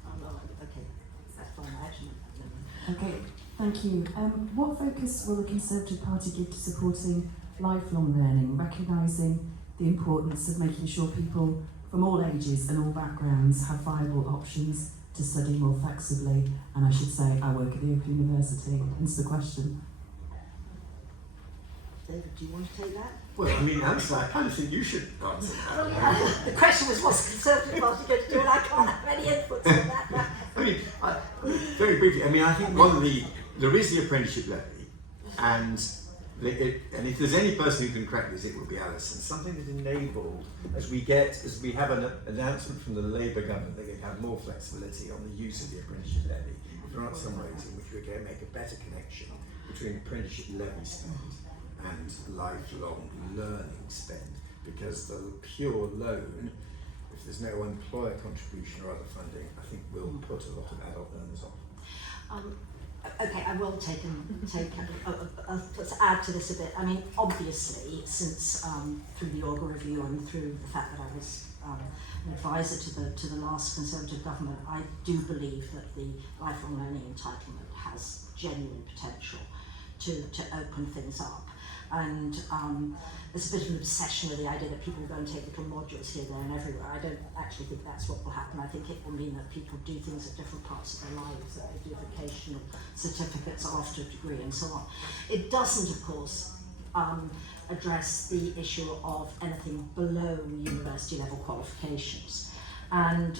Oh, no, okay, that's fine. Actually, Okay, thank you. What focus will the Conservative Party give to supporting lifelong learning, recognising the importance of making sure people from all ages and all backgrounds have viable options to study more flexibly? And I should say, I work at the Open University, hence the question. David, do you want to take that? Well, I mean, Alison, I kind of think you should answer that. Well, yeah, the question was, what's the Conservative Party going to do? And I can't have any inputs on that. I mean, very briefly, I mean, I think there is the apprenticeship levy, and if there's any person who can crack this, it will be Alison. Something that enabled, as we have an announcement from the Labour government, they're going to have more flexibility on the use of the apprenticeship levy. There aren't some ways in which we're going to make a better connection between apprenticeship levy spend and lifelong learning spend, because the pure loan, if there's no employer contribution or other funding, I think will put a lot of adult learners off. Okay, I will let's add to this a bit. I mean, obviously, since through the Auger Review and through the fact that I was an advisor to the last Conservative government, I do believe that the lifelong learning entitlement has genuine potential to open things up. And there's a bit of an obsession with the idea that people will go and take little modules here, there and everywhere. I don't actually think that's what will happen. I think it will mean that people do things at different parts of their lives, that they do vocational certificates after a degree and so on. It doesn't, of course, address the issue of anything below university level qualifications. And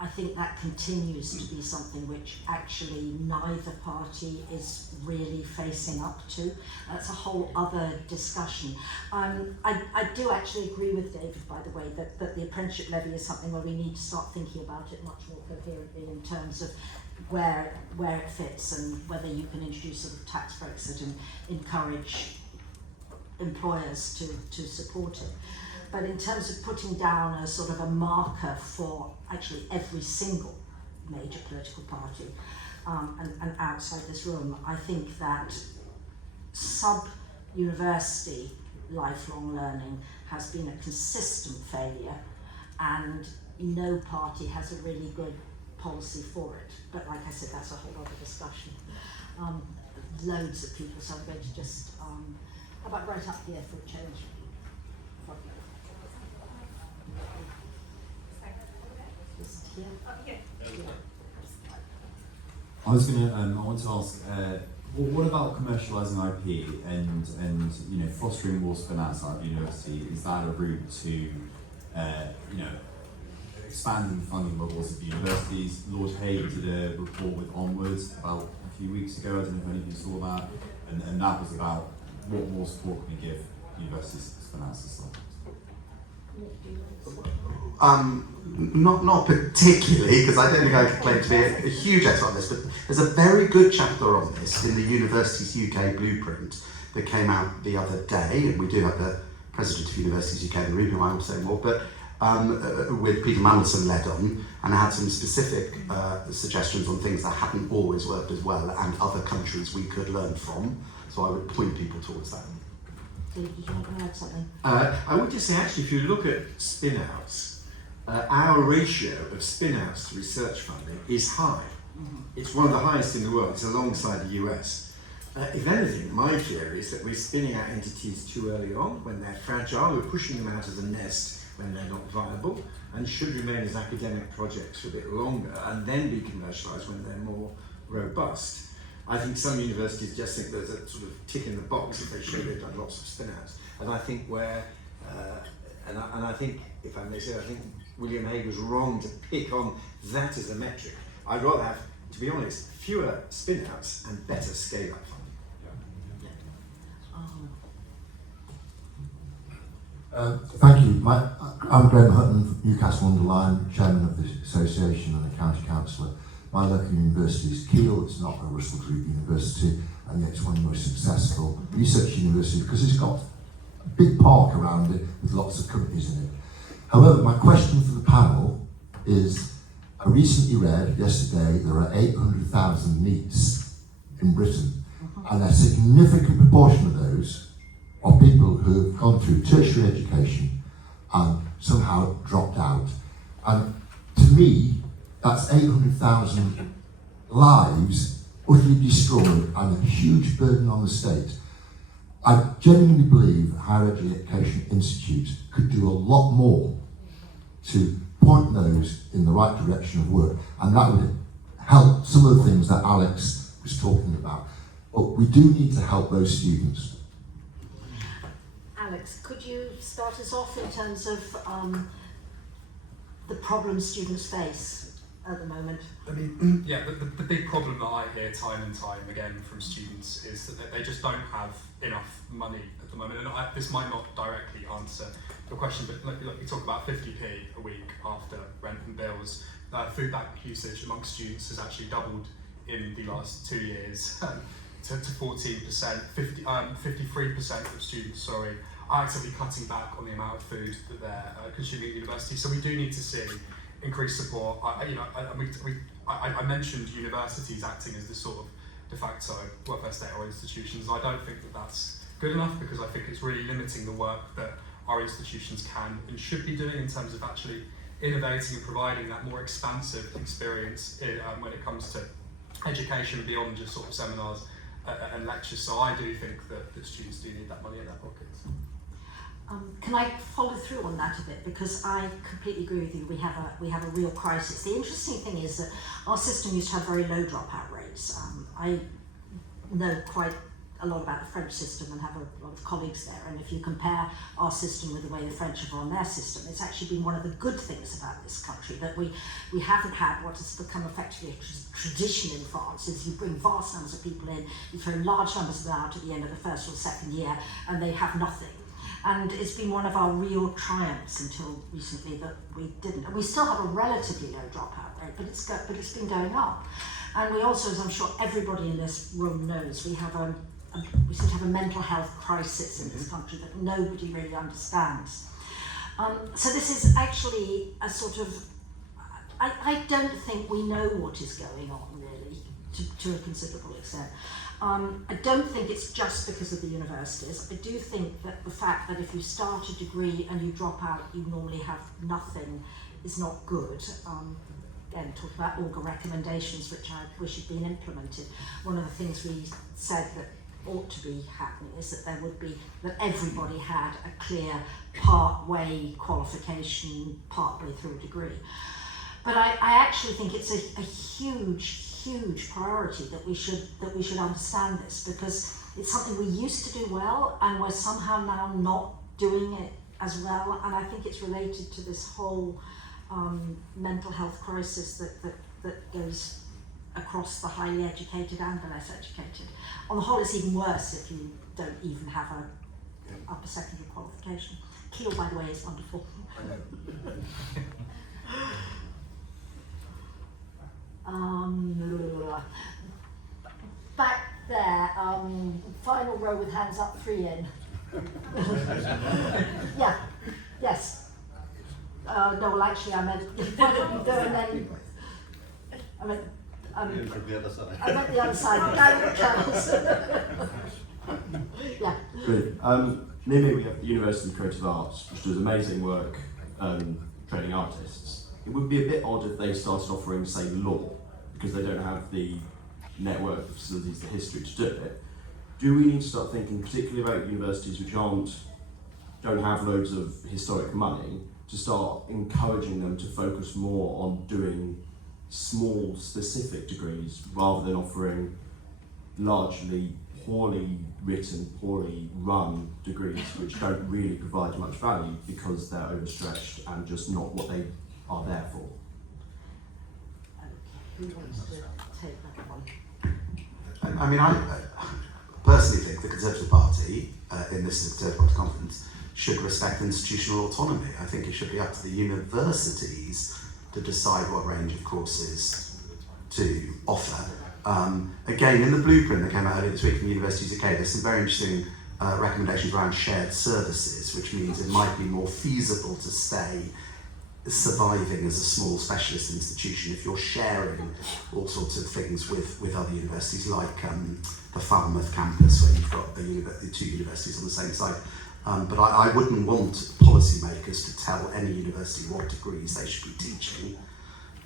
I think that continues to be something which actually neither party is really facing up to. That's a whole other discussion. I do actually agree with David, by the way, that the apprenticeship levy is something where we need to start thinking about it much more coherently in terms of where it fits and whether you can introduce sort of tax breaks that encourage employers to support it. But in terms of putting down a sort of a marker for actually every single major political party and outside this room, I think that sub-university lifelong learning has been a consistent failure, and no party has a really good policy for it. But like I said, that's a whole other discussion. Loads of people, so I'm going to just, how about right up here for a change? I was going to. I want to ask. What about commercialising IP and fostering more spin outs out of university? Is that a route to expanding the funding models of the universities? Lord Hay did a report with Onwards about a few weeks ago. I don't know if any of you saw that, and that was about what more support can we give universities to spin outs and stuff. Not particularly, because I don't think I can claim to be a huge expert on this, but there's a very good chapter on this in the Universities UK Blueprint that came out the other day, and we do have the President of Universities UK in the room, who I will say more, but with Peter Mandelson led on, and I had some specific suggestions on things that hadn't always worked as well, and other countries we could learn from, so I would point people towards that. Did you want to add something? I would just say, actually, if you look at spin-outs, our ratio of spin-outs to research funding is high. Mm-hmm. It's one of the highest in the world. It's alongside the US. If anything, my theory is that we're spinning out entities too early on when they're fragile. We're pushing them out of the nest when they're not viable, and should remain as academic projects for a bit longer and then be commercialised when they're more robust. I think some universities just think there's a sort of tick in the box if they show they've done lots of spin-outs. And I think and I think, if I may say, I think William Hague was wrong to pick on that as a metric. I'd rather have, to be honest, fewer spin-outs and better scale-up funding. Thank you. I'm Graham Hutton from Newcastle-under-Lyme, Chairman of the Association and a County Councillor. My local university is Keele. It's not a Russell Group university, and yet it's one of the most successful research universities because it's got a big park around it with lots of companies in it. However, my question for the panel is, I recently read yesterday there are 800,000 NEETs in Britain, and a significant proportion of those are people who have gone through tertiary education and somehow dropped out. And to me, that's 800,000 lives utterly destroyed and a huge burden on the state. I genuinely believe Higher Education Institute could do a lot more to point those in the right direction of work, and that would help some of the things that Alex was talking about. But we do need to help those students. Alex, could you start us off in terms of the problems students face at the moment? I mean, yeah, the big problem that I hear time and time again from students is that they just don't have enough money at the moment. And this might not directly answer your question, but look, we talk about 50p a week after rent and bills. Food bank usage amongst students has actually doubled in the last 2 years to 14%. 53% of students, are actively cutting back on the amount of food that they're consuming at university. So we do need to see increased support. I mentioned universities acting as the sort of de facto welfare state or institutions. I don't think that that's good enough, because I think it's really limiting the work that our institutions can and should be doing in terms of actually innovating and providing that more expansive experience when it comes to education beyond just sort of seminars and lectures. So I do think that students do need that money in their pockets. Can I follow through on that a bit, because I completely agree with you. We have a real crisis. The interesting thing is that our system used to have very low dropout rates. I know quite a lot about the French system and have a lot of colleagues there, and if you compare our system with the way the French have run their system, it's actually been one of the good things about this country, that we haven't had what has become effectively a tradition in France, is you bring vast numbers of people in, you throw large numbers of them out at the end of the first or second year, and they have nothing. And it's been one of our real triumphs until recently that we didn't. And we still have a relatively low dropout rate, but it's been going up. And we also, as I'm sure everybody in this room knows, we seem to have a mental health crisis in this country that nobody really understands. So this is actually a sort of, I don't think we know what is going on really, to a considerable extent. I don't think it's just because of the universities. I do think that the fact that if you start a degree and you drop out, you normally have nothing, is not good. Again, talking about all the recommendations which I wish had been implemented. One of the things we said that ought to be happening is that everybody had a clear part-way qualification partway through a degree. But I actually think it's a huge priority that we should understand this, because it's something we used to do well and we're somehow now not doing it as well, and I think it's related to this whole mental health crisis that goes across the highly educated and the less educated. On the whole, it's even worse if you don't even have a upper secondary qualification. Keele, by the way, is wonderful. Back there, final row with hands up, 3 in. Yeah, yes. No, well, actually, I meant, why don't you go and then, I meant the other side. I meant the other side, the guy with the camels. Yeah. Good. Near we have the University of Creative Arts, which does amazing work training artists. It would be a bit odd if they started offering, say, law, because they don't have the network, the facilities, the history to do it. Do we need to start thinking, particularly about universities which don't have loads of historic money, to start encouraging them to focus more on doing small, specific degrees rather than offering largely poorly written, poorly run degrees which don't really provide much value because they're overstretched and just not what they are there for? Who wants to take that one? I mean, I personally think the Conservative Party in this Conservative Party conference should respect institutional autonomy. I think it should be up to the universities to decide what range of courses to offer. Again, in the blueprint that came out earlier this week from Universities UK, there's some very interesting recommendations around shared services, which means it might be more feasible to stay surviving as a small specialist institution if you're sharing all sorts of things with other universities, like the Falmouth campus, where you've got two universities on the same site. But I wouldn't want policymakers to tell any university what degrees they should be teaching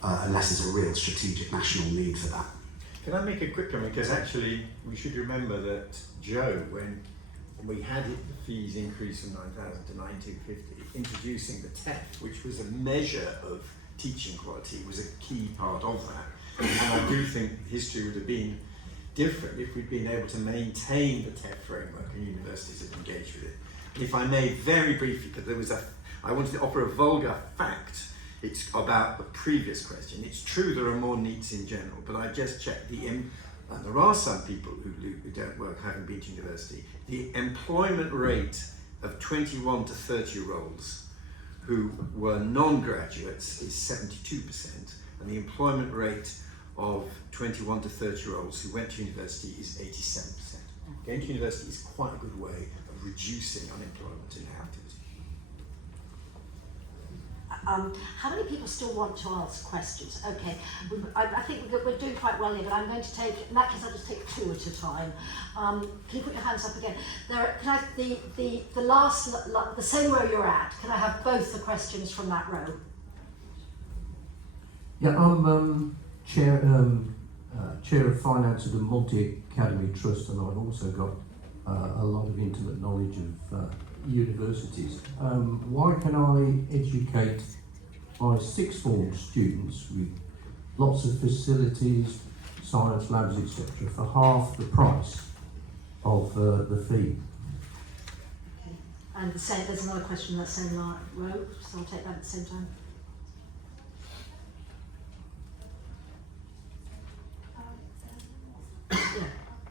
unless there's a real strategic national need for that. Can I make a quick comment? Because actually we should remember that Joe, when we had the fees increased from 9,000 to 9,250, introducing the TEF, which was a measure of teaching quality, was a key part of that. And I do think history would have been different if we'd been able to maintain the TEF framework and universities had engaged with it. And if I may, very briefly, because I wanted to offer a vulgar fact. It's about the previous question. It's true there are more NEETs in general, but I just checked and there are some people who don't work, having been to university. The employment rate of 21 to 30-year-olds who were non-graduates is 72%, and the employment rate of 21 to 30-year-olds who went to university is 87%. Going to university is quite a good way of reducing unemployment in our activity. How many people still want to ask questions? Okay, I think we're doing quite well here, but I'm going to take, in that case I'll just take two at a time. Can you put your hands up again? The last, the same row you're at, can I have both the questions from that row? Yeah, I'm chair of finance of the Monty Academy Trust, and I've also got a lot of intimate knowledge of universities. Why can I educate my sixth form students with lots of facilities, science labs, etc., for half the price of the fee? Okay. And there's another question in that same row, so I'll take that at the same time.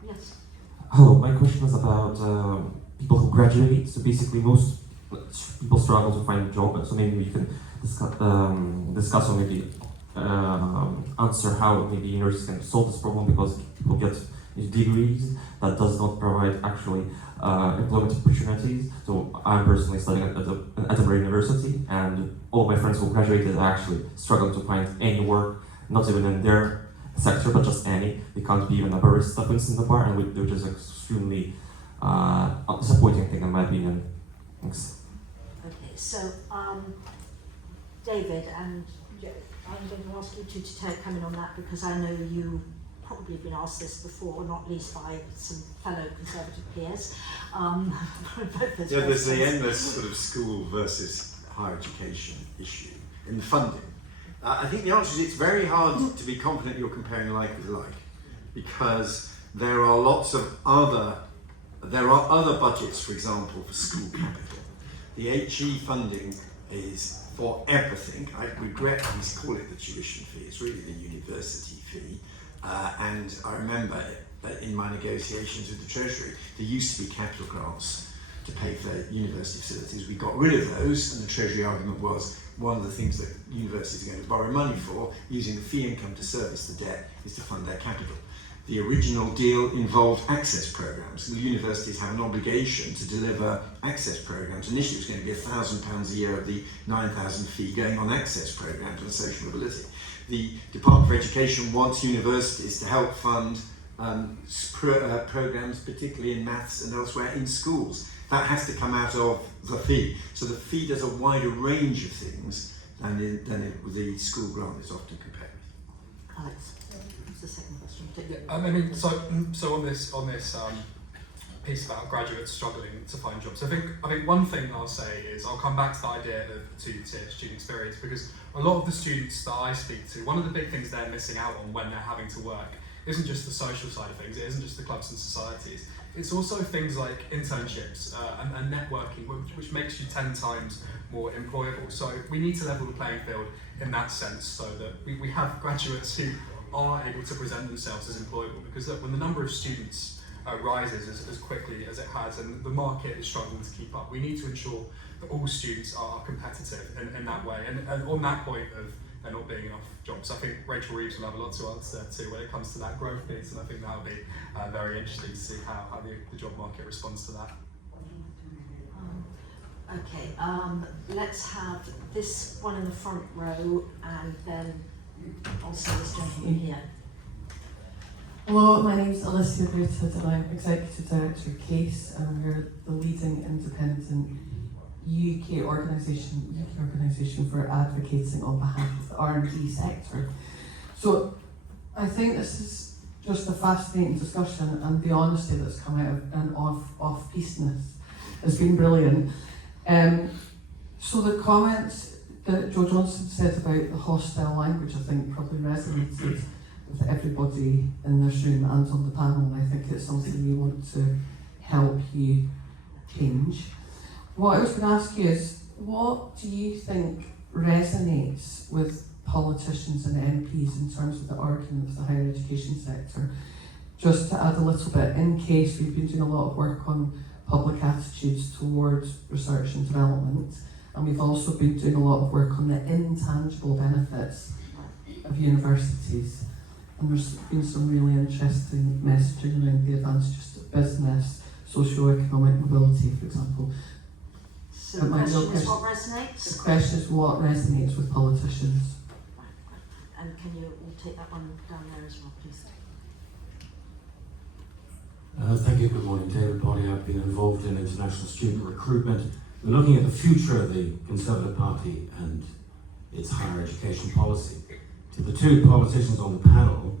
Yes. Hello, my question was about people who graduate. So basically, most people struggle to find a job. So maybe we can discuss or maybe answer how maybe universities can solve this problem, because people get degrees that does not provide actually employment opportunities. So I'm personally studying at Edinburgh University, and all my friends who graduated are actually struggling to find any work, not even in their sector, but just any. They can't be even a barista, for instance, in the bar, and which is extremely disappointing thing in my opinion. Thanks. Okay, so David and Joe, I'm going to ask you two to come in on that, because I know you probably been asked this before, not least by some fellow Conservative peers. There's the endless sort of school versus higher education issue in the funding. I think the answer is it's very hard to be confident you're comparing like with like, because there are lots of other budgets, for example, for school capital. The HE funding is for everything. I regret we call it the tuition fee. It's really the university fee. And I remember that in my negotiations with the Treasury, there used to be capital grants to pay for university facilities. We got rid of those, and the Treasury argument was one of the things that universities are going to borrow money for, using the fee income to service the debt, is to fund their capital. The original deal involved access programs. The universities have an obligation to deliver access programs. Initially it was going to be £1,000 a year of the 9,000 fee going on access programs and social mobility. The Department for Education wants universities to help fund programs, particularly in maths and elsewhere in schools. That has to come out of the fee. So the fee does a wider range of things than the school grant is often compared with. Alex, what's the second question? So on this piece about graduates struggling to find jobs, I think one thing I'll say is I'll come back to the idea of two-tier student experience, because a lot of the students that I speak to, one of the big things they're missing out on when they're having to work isn't just the social side of things, it isn't just the clubs and societies, it's also things like internships and networking, which makes you 10 times more employable. So we need to level the playing field in that sense, so that we have graduates who are able to present themselves as employable, because look, when the number of students rises as quickly as it has, and the market is struggling to keep up. We need to ensure that all students are competitive in that way, and on that point of there not being enough jobs, I think Rachel Reeves will have a lot to answer to when it comes to that growth piece, and I think that'll be very interesting to see how the job market responds to that. Okay, let's have this one in the front row, and then also this gentleman here. Hello, my name is Alison and I'm Executive Director of CASE, and we're the leading independent UK organisation for advocating on behalf of the R&D sector. So I think this is just a fascinating discussion, and the honesty that's come out of and off-pistedness has been brilliant. So the comments that Joe Johnson said about the hostile language, I think probably resonated with everybody in this room and on the panel, and I think it's something we want to help you change. What I was going to ask you is, what do you think resonates with politicians and MPs in terms of the argument of the higher education sector? Just to add a little bit, in CASE we've been doing a lot of work on public attitudes towards research and development, and we've also been doing a lot of work on the intangible benefits of universities. And there's been some really interesting messaging around the advantages of business, socio-economic mobility, for example. So the question is what resonates? The question is what resonates with politicians. Right. And can you take that one down there as well, please? Thank you. Good morning, David Body. I've been involved in international student recruitment. We're looking at the future of the Conservative Party and its higher education policy. To the two politicians on the panel,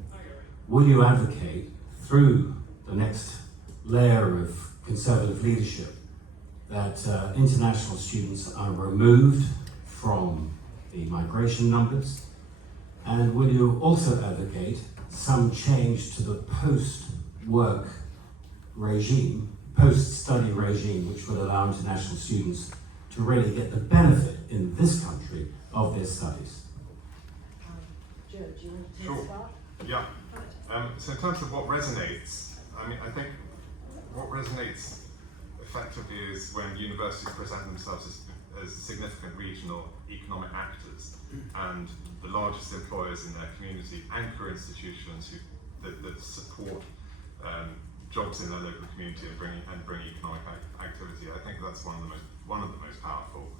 will you advocate through the next layer of Conservative leadership that international students are removed from the migration numbers? And will you also advocate some change to the post-work regime, post-study regime, which would allow international students to really get the benefit in this country of their studies? Joe, do you want to Sure. start? Yeah. So in terms of what resonates, I think what resonates effectively is when universities present themselves as significant regional economic actors, and the largest employers in their community anchor institutions that support jobs in their local community and bring economic activity. I think that's one of the most powerful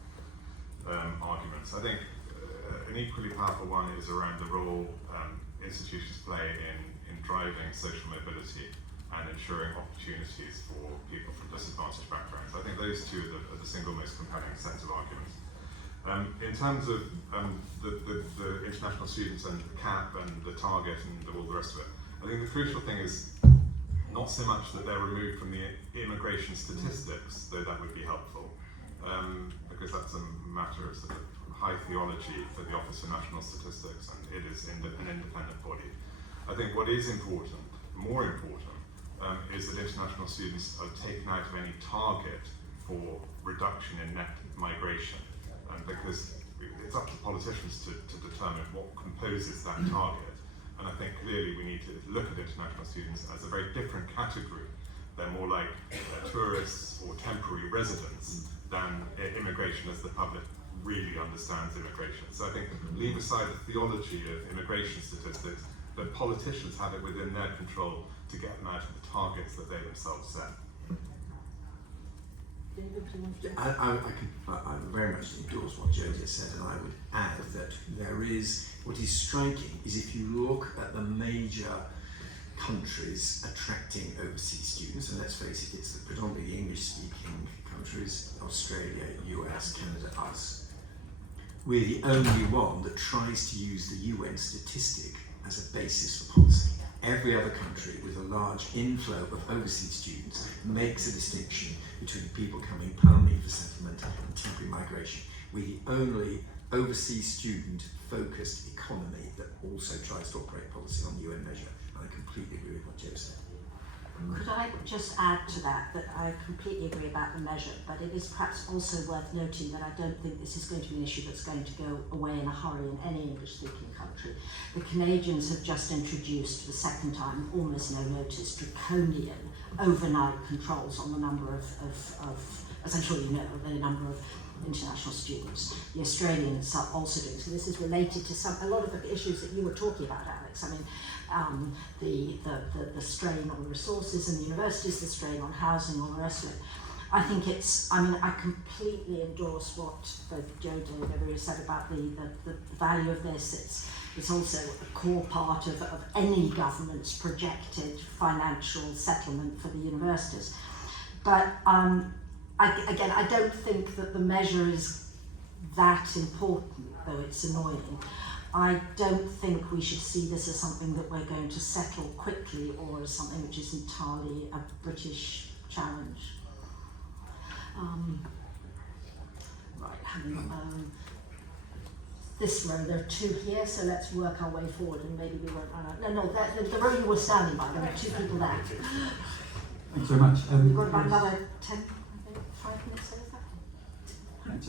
arguments. I think an equally powerful one is around the role institutions play in driving social mobility and ensuring opportunities for people from disadvantaged backgrounds. I think those two are the single most compelling sets of arguments. In terms of the international students and the cap and the target and all the rest of it, I think the crucial thing is not so much that they're removed from the immigration statistics, though that would be helpful, because that's a matter of sort of high theology for the Office for National Statistics, and it is an independent body. I think what is important, more important, is that international students are taken out of any target for reduction in net migration, because it's up to politicians to determine what composes that target. And I think clearly we need to look at international students as a very different category. They're more like tourists or temporary residents than immigration as the public really understands immigration. So I think leave aside the theology of immigration statistics, but politicians have it within their control to get them out of the targets that they themselves set. I very much endorse what Joe just said, and I would add that there is, what is striking is if you look at the major countries attracting overseas students, and let's face it, it's the predominantly English-speaking countries, Australia, US, Canada, us. We're the only one that tries to use the UN statistic as a basis for policy. Every other country with a large inflow of overseas students makes a distinction between people coming permanently for settlement and temporary migration. We're the only overseas student-focused economy that also tries to operate policy on UN measure, and I completely agree with what Joe said. Could I just add to that I completely agree about the measure, but it is perhaps also worth noting that I don't think this is going to be an issue that's going to go away in a hurry in any English-speaking country. The Canadians have just introduced for the second time, almost no notice, draconian overnight controls on the number of as I'm sure you know, the number of international students. The Australians are also doing so. This is related to a lot of the issues that you were talking about, Alex. I mean, the strain on resources in the universities, the strain on housing, all the rest of it. I think I completely endorse what both Joe and everybody said about the value of this. It's also a core part of any government's projected financial settlement for the universities. But I don't think that the measure is that important, though it's annoying. I don't think we should see this as something that we're going to settle quickly or as something which is entirely a British challenge. This row, there are two here, so let's work our way forward and maybe we won't run out. No, the row you were standing by, there were two people there. Thanks very much. We've got about another 5 minutes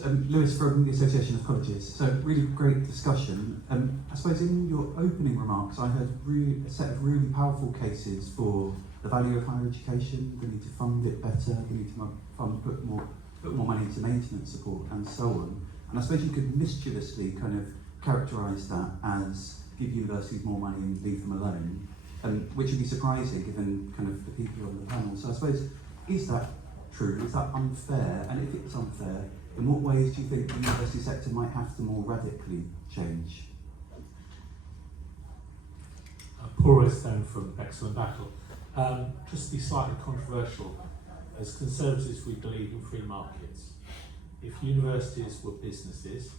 over. Lewis from the Association of Colleges. So really great discussion. I suppose in your opening remarks I heard a set of really powerful cases for the value of higher education, the need to fund it better, the need to put more money into maintenance support and so on. And I suppose you could mischievously kind of characterise that as give universities more money and leave them alone, which would be surprising given kind of the people on the panel. So I suppose, is that true? Is that unfair? And if it's unfair, in what ways do you think the university sector might have to more radically change? Paul Stanley from Excellent Battle. Just to be slightly controversial, as Conservatives we believe in free markets. If universities were businesses,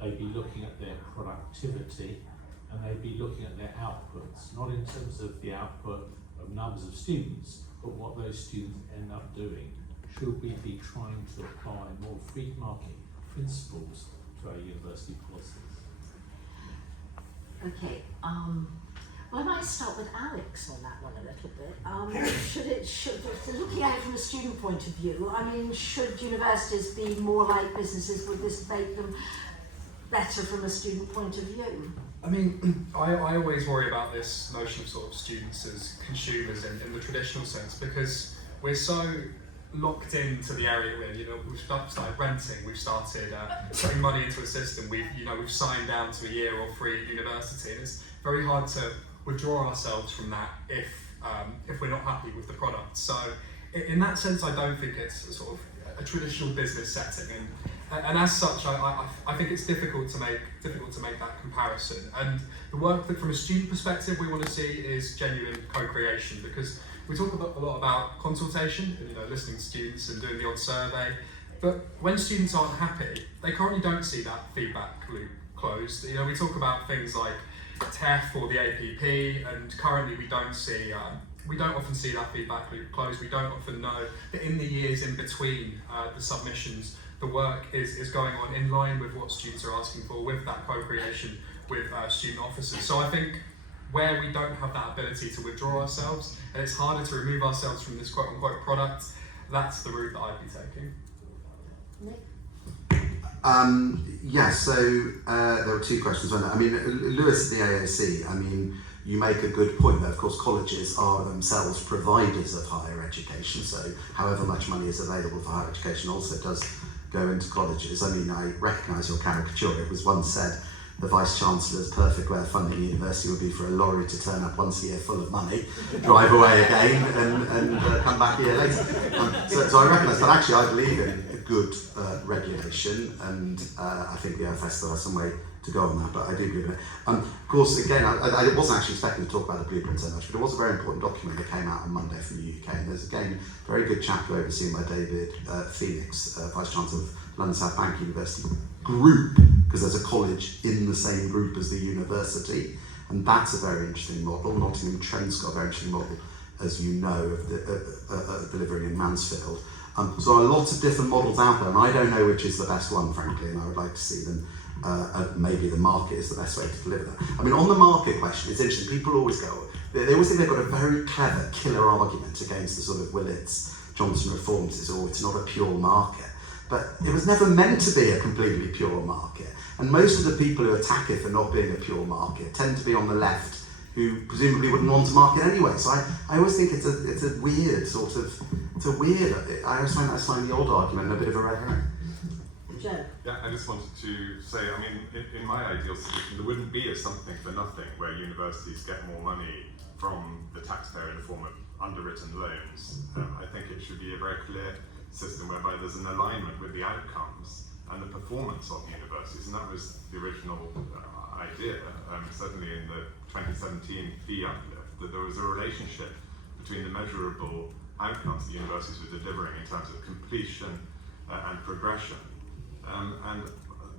they'd be looking at their productivity and they'd be looking at their outputs, not in terms of the output of numbers of students, but what those students end up doing. Should we be trying to apply more free market principles to our university policies? Okay, well, I might start with Alex on that one a little bit. Looking at it from a student point of view, I mean, should universities be more like businesses? Would this make them better from a student point of view? I mean, I always worry about this notion of sort of students as consumers in the traditional sense, because we're so locked into the area we're in. You know, we've started renting, we've started putting money into a system, we've signed down to a year or free at university, and it's very hard to withdraw ourselves from that if we're not happy with the product. So in that sense, I don't think it's a sort of a traditional business setting, and as such, I think it's difficult to make that comparison. And the work that, from a student perspective, we want to see is genuine co-creation, because we talk a lot about consultation and listening to students and doing the odd survey, but when students aren't happy, they currently don't see that feedback loop closed. We talk about things like TEF or the APP, and currently we don't often see that feedback loop closed. We don't often know that in the years in between the submissions, the work is going on in line with what students are asking for, with that co-creation with student officers. So I think where we don't have that ability to withdraw ourselves, and it's harder to remove ourselves from this quote-unquote product, that's the route that I'd be taking. So there were two questions on that. I mean, Lewis, the AOC, I mean, you make a good point that, of course, colleges are themselves providers of higher education, so however much money is available for higher education also does go into colleges. I mean, I recognise your caricature. It was once said the Vice-Chancellor's perfect way of funding a university would be for a lorry to turn up once a year full of money, drive away again and come back a year later. So I recognise, but actually I believe in good regulation, and I think the OFS still has some way to go on that, but I do believe in it. Of course, again, I wasn't actually expecting to talk about the blueprint so much, but it was a very important document that came out on Monday from the UK, and there's again a very good chapter overseen by David Phoenix, Vice-Chancellor of London South Bank University Group, because there's a college in the same group as the university, and that's a very interesting model. Nottingham Trent's got a very interesting model, as you know, of delivering in Mansfield. So a lot of different models out there, and I don't know which is the best one, frankly, and I would like to see them. Maybe the market is the best way to deliver that. I mean, on the market question, it's interesting. People always go, they always think they've got a very clever killer argument against the sort of Willetts, Johnson reforms, is, oh, it's not a pure market. But it was never meant to be a completely pure market. And most of the people who attack it for not being a pure market tend to be on the left, who presumably wouldn't want a market anyway. So I always think it's a weird sort of, I always find that a slightly odd argument and a bit of a red herring. Joe? Yeah, I just wanted to say, I mean, in my ideal solution, there wouldn't be a something for nothing where universities get more money from the taxpayer in the form of underwritten loans. I think it should be a very clear system whereby there's an alignment with the outcomes and the performance of universities, and that was the original idea, certainly in the 2017 fee uplift, that there was a relationship between the measurable outcomes that universities were delivering in terms of completion and progression. And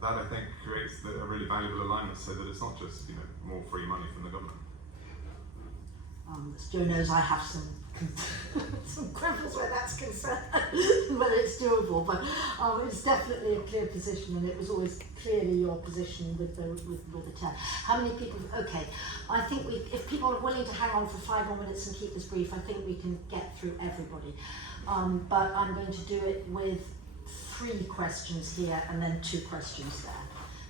that, I think, creates a really valuable alignment so that it's not just more free money from the government. As Joe knows, I have some quibbles where that's concerned, whether it's doable, but it's definitely a clear position, and it was always clearly your position with the chair. How many people? Okay, I think if people are willing to hang on for 5 more minutes and keep this brief, I think we can get through everybody. But I'm going to do it with 3 questions here and then 2 questions there.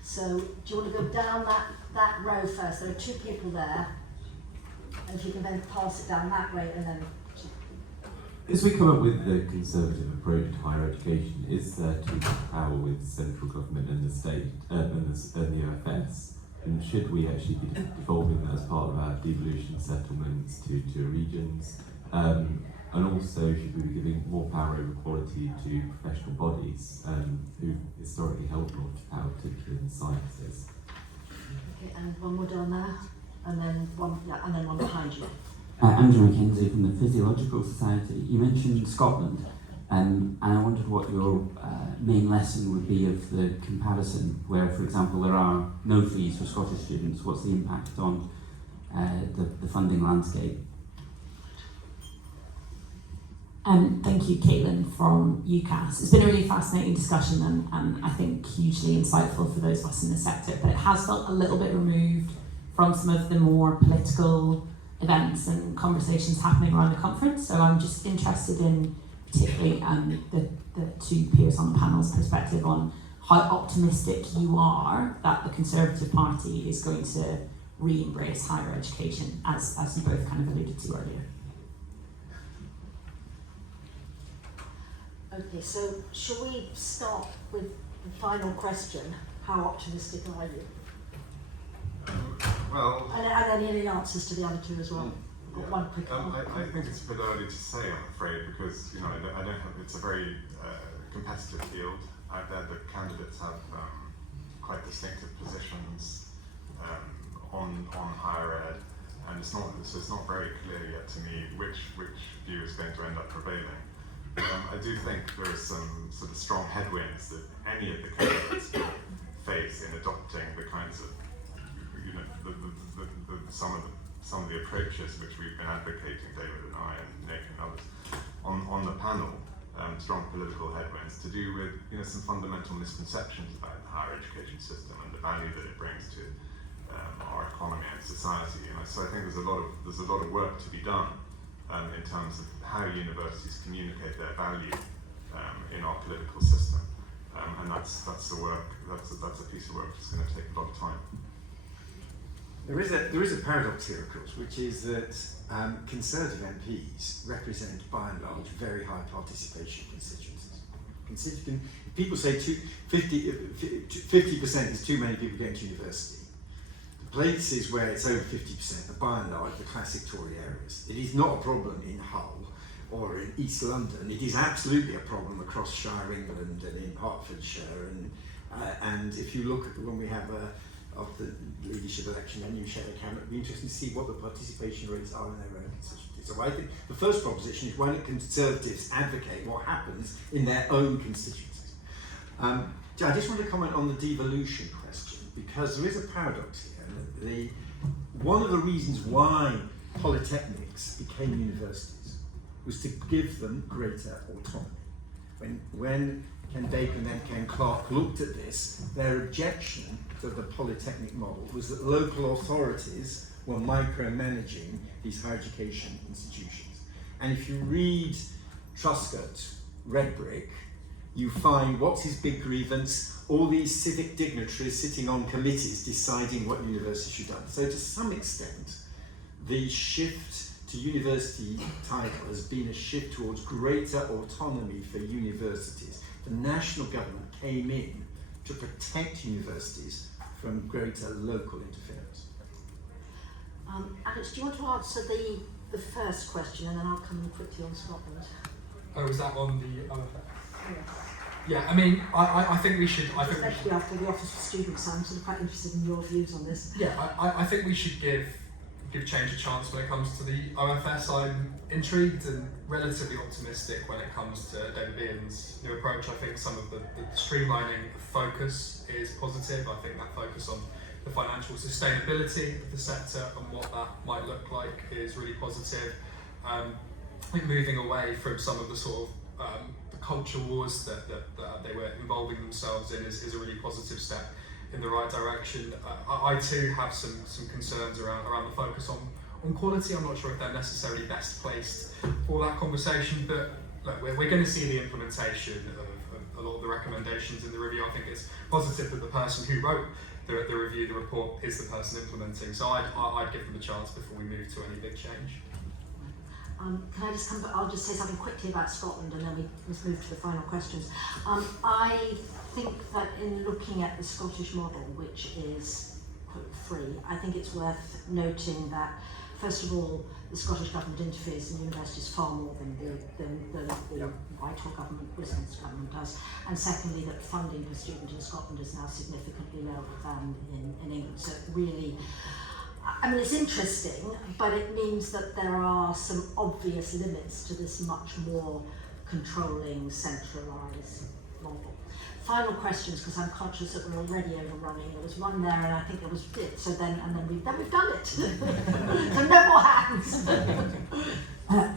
So do you want to go down that row first? There are 2 people there. And if you can then pass it down that way and then... As we come up with the Conservative approach to higher education, is there too much power with central government and the state and the OFS? And should we actually be devolving that as part of our devolution settlements to regions? And also, should we be giving more power over quality to professional bodies who historically held a lot of power, particularly in sciences? Okay, and one more down there. And then one behind you. Andrew McKenzie from the Physiological Society. You mentioned Scotland, and I wondered what your main lesson would be of the comparison, where, for example, there are no fees for Scottish students. What's the impact on the funding landscape? Thank you, Caitlin from UCAS. It's been a really fascinating discussion and I think hugely insightful for those of us in the sector, but it has felt a little bit removed from some of the more political events and conversations happening around the conference. So I'm just interested in particularly the 2 peers on the panel's perspective on how optimistic you are that the Conservative Party is going to re-embrace higher education, as you both kind of alluded to earlier. Okay, so shall we start with the final question? How optimistic are you? Well, and any answers to the other 2 as well. Yeah. One quick. I think it's a bit early to say, I'm afraid, because I don't have. It's a very competitive field out there. The candidates have quite distinctive positions on higher ed, and it's not very clear yet to me which view is going to end up prevailing. I do think there are some sort of strong headwinds that any of the candidates will face in adopting the kinds of some of the approaches which we've been advocating, David and I and Nick and others, on the panel, strong political headwinds to do with some fundamental misconceptions about the higher education system and the value that it brings to our economy and society. So I think there's a lot of work to be done in terms of how universities communicate their value in our political system, and that's the work. That's a piece of work that's going to take a lot of time. There is a paradox here, of course, which is that Conservative MPs represent, by and large, very high participation constituencies. People say 50% is too many people going to university. The places where it's over 50% are, by and large, the classic Tory areas. It is not a problem in Hull or in East London. It is absolutely a problem across Shire England and in Hertfordshire. And if you look at when we have after the leadership election, a new shadow cabinet, it'd be interesting to see what the participation rates are in their own constituencies. So I think the first proposition is, why don't Conservatives advocate what happens in their own constituencies? I just want to comment on the devolution question, because there is a paradox here. One of the reasons why polytechnics became universities was to give them greater autonomy. When Ken Bacon and then Ken Clark looked at this, their objection to the polytechnic model was that local authorities were micromanaging these higher education institutions. And if you read Truscott, Red Brick, you find what's his big grievance? All these civic dignitaries sitting on committees deciding what universities should do. So to some extent, the shift to university title has been a shift towards greater autonomy for universities. The national government came in to protect universities from greater local interference. Alex, do you want to answer the first question, and then I'll come in quickly on Scotland? Oh, is that on the other? Yes. Yeah, I mean, I think we should. Especially after the Office for Students, I'm sort of quite interested in your views on this. Yeah, I think we should give change a chance when it comes to the OFS. I'm intrigued and relatively optimistic when it comes to David Behan's new approach. I think some of the streamlining focus is positive. I think that focus on the financial sustainability of the sector and what that might look like is really positive. I think moving away from some of the sort of the culture wars that they were involving themselves in is a really positive step in the right direction. I too have some concerns around the focus on quality. I'm not sure if they're necessarily best placed for that conversation, but look, we're going to see the implementation of a lot of the recommendations in the review. I think it's positive that the person who wrote the review, the report, is the person implementing. So I'd give them a chance before we move to any big change. Can I just come back? I'll just say something quickly about Scotland and then we must move to the final questions. I think that in looking at the Scottish model, which is quote free, I think it's worth noting that first of all, the Scottish government interferes in universities far more than the Whitehall government, Westminster government does. And secondly, that funding per student in Scotland is now significantly lower than in England. So really, I mean, it's interesting, but it means that there are some obvious limits to this much more controlling, centralised model. Final questions, because I'm conscious that we're already overrunning. There was one there, and I think there was it. So then we've done it. So no more hands.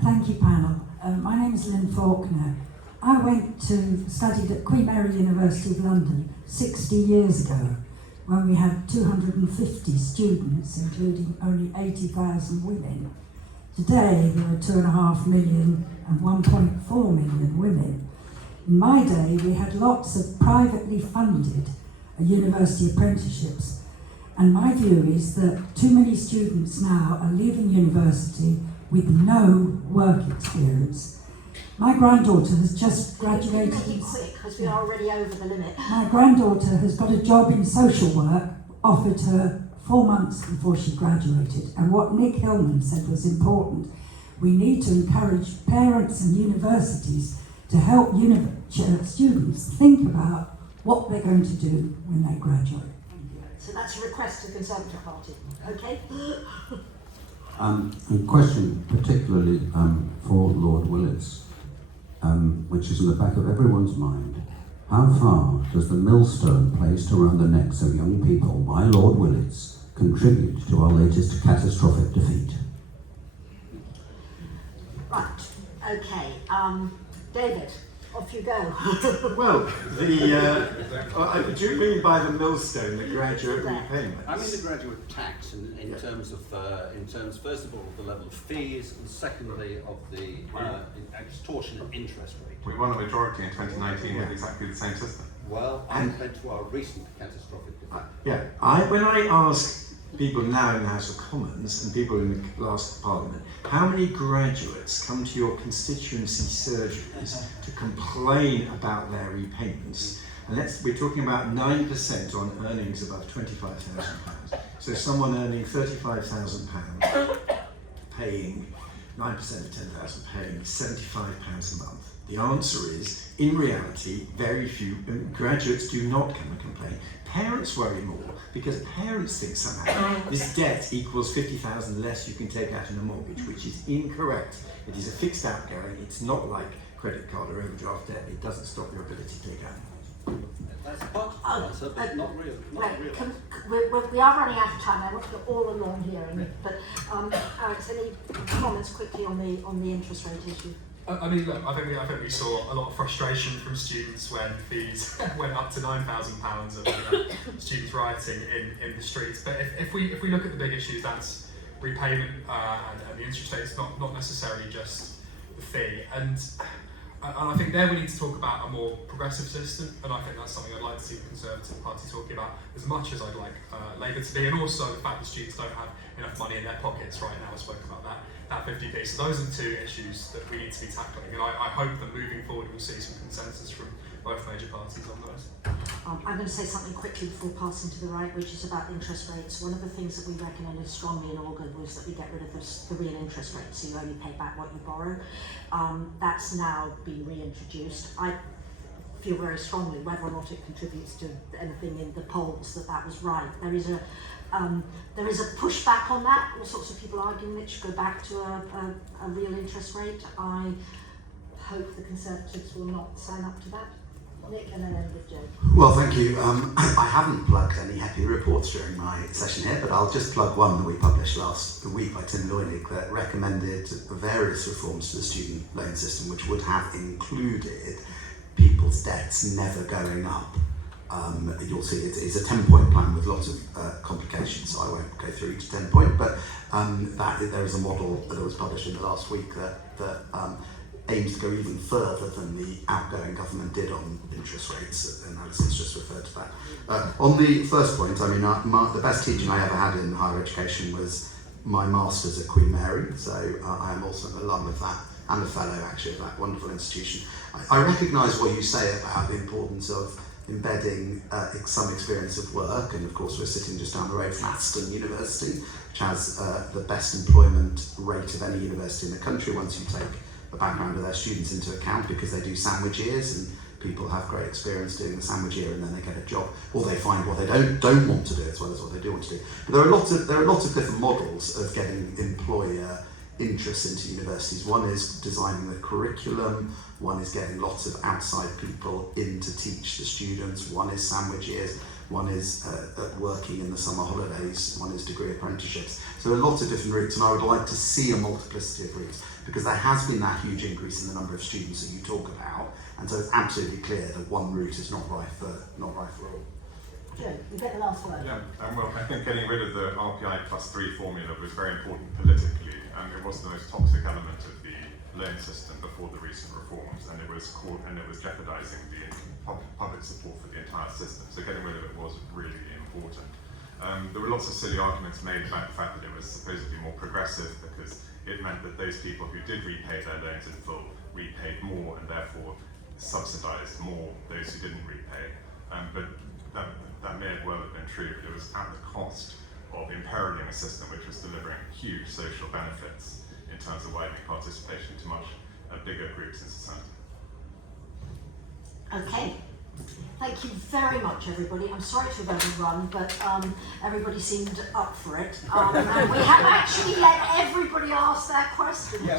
Thank you, panel. My name is Lynn Faulkner. I studied at Queen Mary University of London 60 years ago, when we had 250 students, including only 80,000 women. Today, there are 2.5 million and 1.4 million women. In my day, we had lots of privately funded university apprenticeships, and my view is that too many students now are leaving university with no work experience. My granddaughter has just graduated. Make it quick, because we are already over the limit. My granddaughter has got a job in social work, offered her 4 months before she graduated. And what Nick Hillman said was important. We need to encourage parents and universities to help students think about what they're going to do when they graduate. So that's a request to the Conservative Party, okay? A question particularly for Lord Willetts, which is in the back of everyone's mind. How far does the millstone placed around the necks of young people by Lord Willetts contribute to our latest catastrophic defeat? Right, okay. David, off you go. Well, do you mean by the millstone the graduate repayment? I mean the graduate tax in terms of first of all the level of fees, and secondly of the extortionate interest rate. We won a majority in 2019 with exactly the same system. Well, and led to our recent catastrophic defeat. When I ask people now in the House of Commons and people in the last Parliament, how many graduates come to your constituency surgeries to complain about their repayments? And we're talking about 9% on earnings above £25,000. So someone earning £35,000 paying 9% of 10,000, paying £75 a month. The answer is, in reality, very few graduates do not come and complain. Parents worry more because parents think somehow this debt equals 50,000 less you can take out in a mortgage, which is incorrect. It is a fixed outgoing. It's not like credit card or overdraft debt. It doesn't stop your ability to take out. That's part of the answer, but not really. We are running out of time. I want to go all along here, but Alex, any comments quickly on the interest rate issue? I mean, look, I think we saw a lot of frustration from students when fees went up to £9,000 of students rioting in the streets. But if we look at the big issues, that's repayment and the interest rates, not necessarily just the fee. And I think there we need to talk about a more progressive system, and I think that's something I'd like to see the Conservative Party talking about as much as I'd like Labour to be, and also the fact that students don't have enough money in their pockets right now. I spoke about that 50p. So those are the two issues that we need to be tackling, and I hope that moving forward we'll see some consensus from both major parties on those. I'm going to say something quickly before passing to the right, which is about interest rates. One of the things that we recommended strongly in August was that we get rid of the real interest rate, so you only pay back what you borrow. That's now been reintroduced. I feel very strongly, whether or not it contributes to anything in the polls, that was right. There is a pushback on that. All sorts of people arguing that it should go back to a real interest rate. I hope the Conservatives will not sign up to that. Nick, and then end with Joe. Well, thank you. I haven't plugged any HEPI reports during my session here, but I'll just plug one that we published last week by Tim Loynick that recommended various reforms to the student loan system, which would have included people's debts never going up. You'll see it's a 10-point plan with lots of complications, so I won't go through each 10-point, but there is a model that was published in the last week that aims to go even further than the outgoing government did on interest rates, and Alison's just referred to that. On the first point, I mean, the best teaching I ever had in higher education was my master's at Queen Mary, so I am also an alum of that, and a fellow actually of that wonderful institution. I recognise what you say about the importance of embedding some experience of work, and of course we're sitting just down the road from Aston University, which has the best employment rate of any university in the country once you take the background of their students into account, because they do sandwich years and people have great experience doing the sandwich year and then they get a job, or they find what they don't want to do as well as what they do want to do. But there are lots of different models of getting employer interest into universities. One is designing the curriculum, one is getting lots of outside people in to teach the students, one is sandwich years, one is working in the summer holidays, one is degree apprenticeships. So there are lots of different routes, and I would like to see a multiplicity of routes, because there has been that huge increase in the number of students that you talk about, and so it's absolutely clear that one route is not right for all. Joe, you get the last word. Yeah, well, I think getting rid of the RPI +3 formula was very important politically, and it was the most toxic element of the loan system before the recent reforms, and it was jeopardising the public support for the entire system. So getting rid of it was really important. There were lots of silly arguments made about the fact that it was supposedly more progressive, because it meant that those people who did repay their loans in full repaid more and therefore subsidised more those who didn't repay. But that may well have been true, but it was at the cost of imperiling a system which was delivering huge social benefits in terms of widening participation to much bigger groups in society. Okay. Thank you very much, everybody. I'm sorry to have overrun, but everybody seemed up for it. And we have actually let everybody ask their questions. Yeah,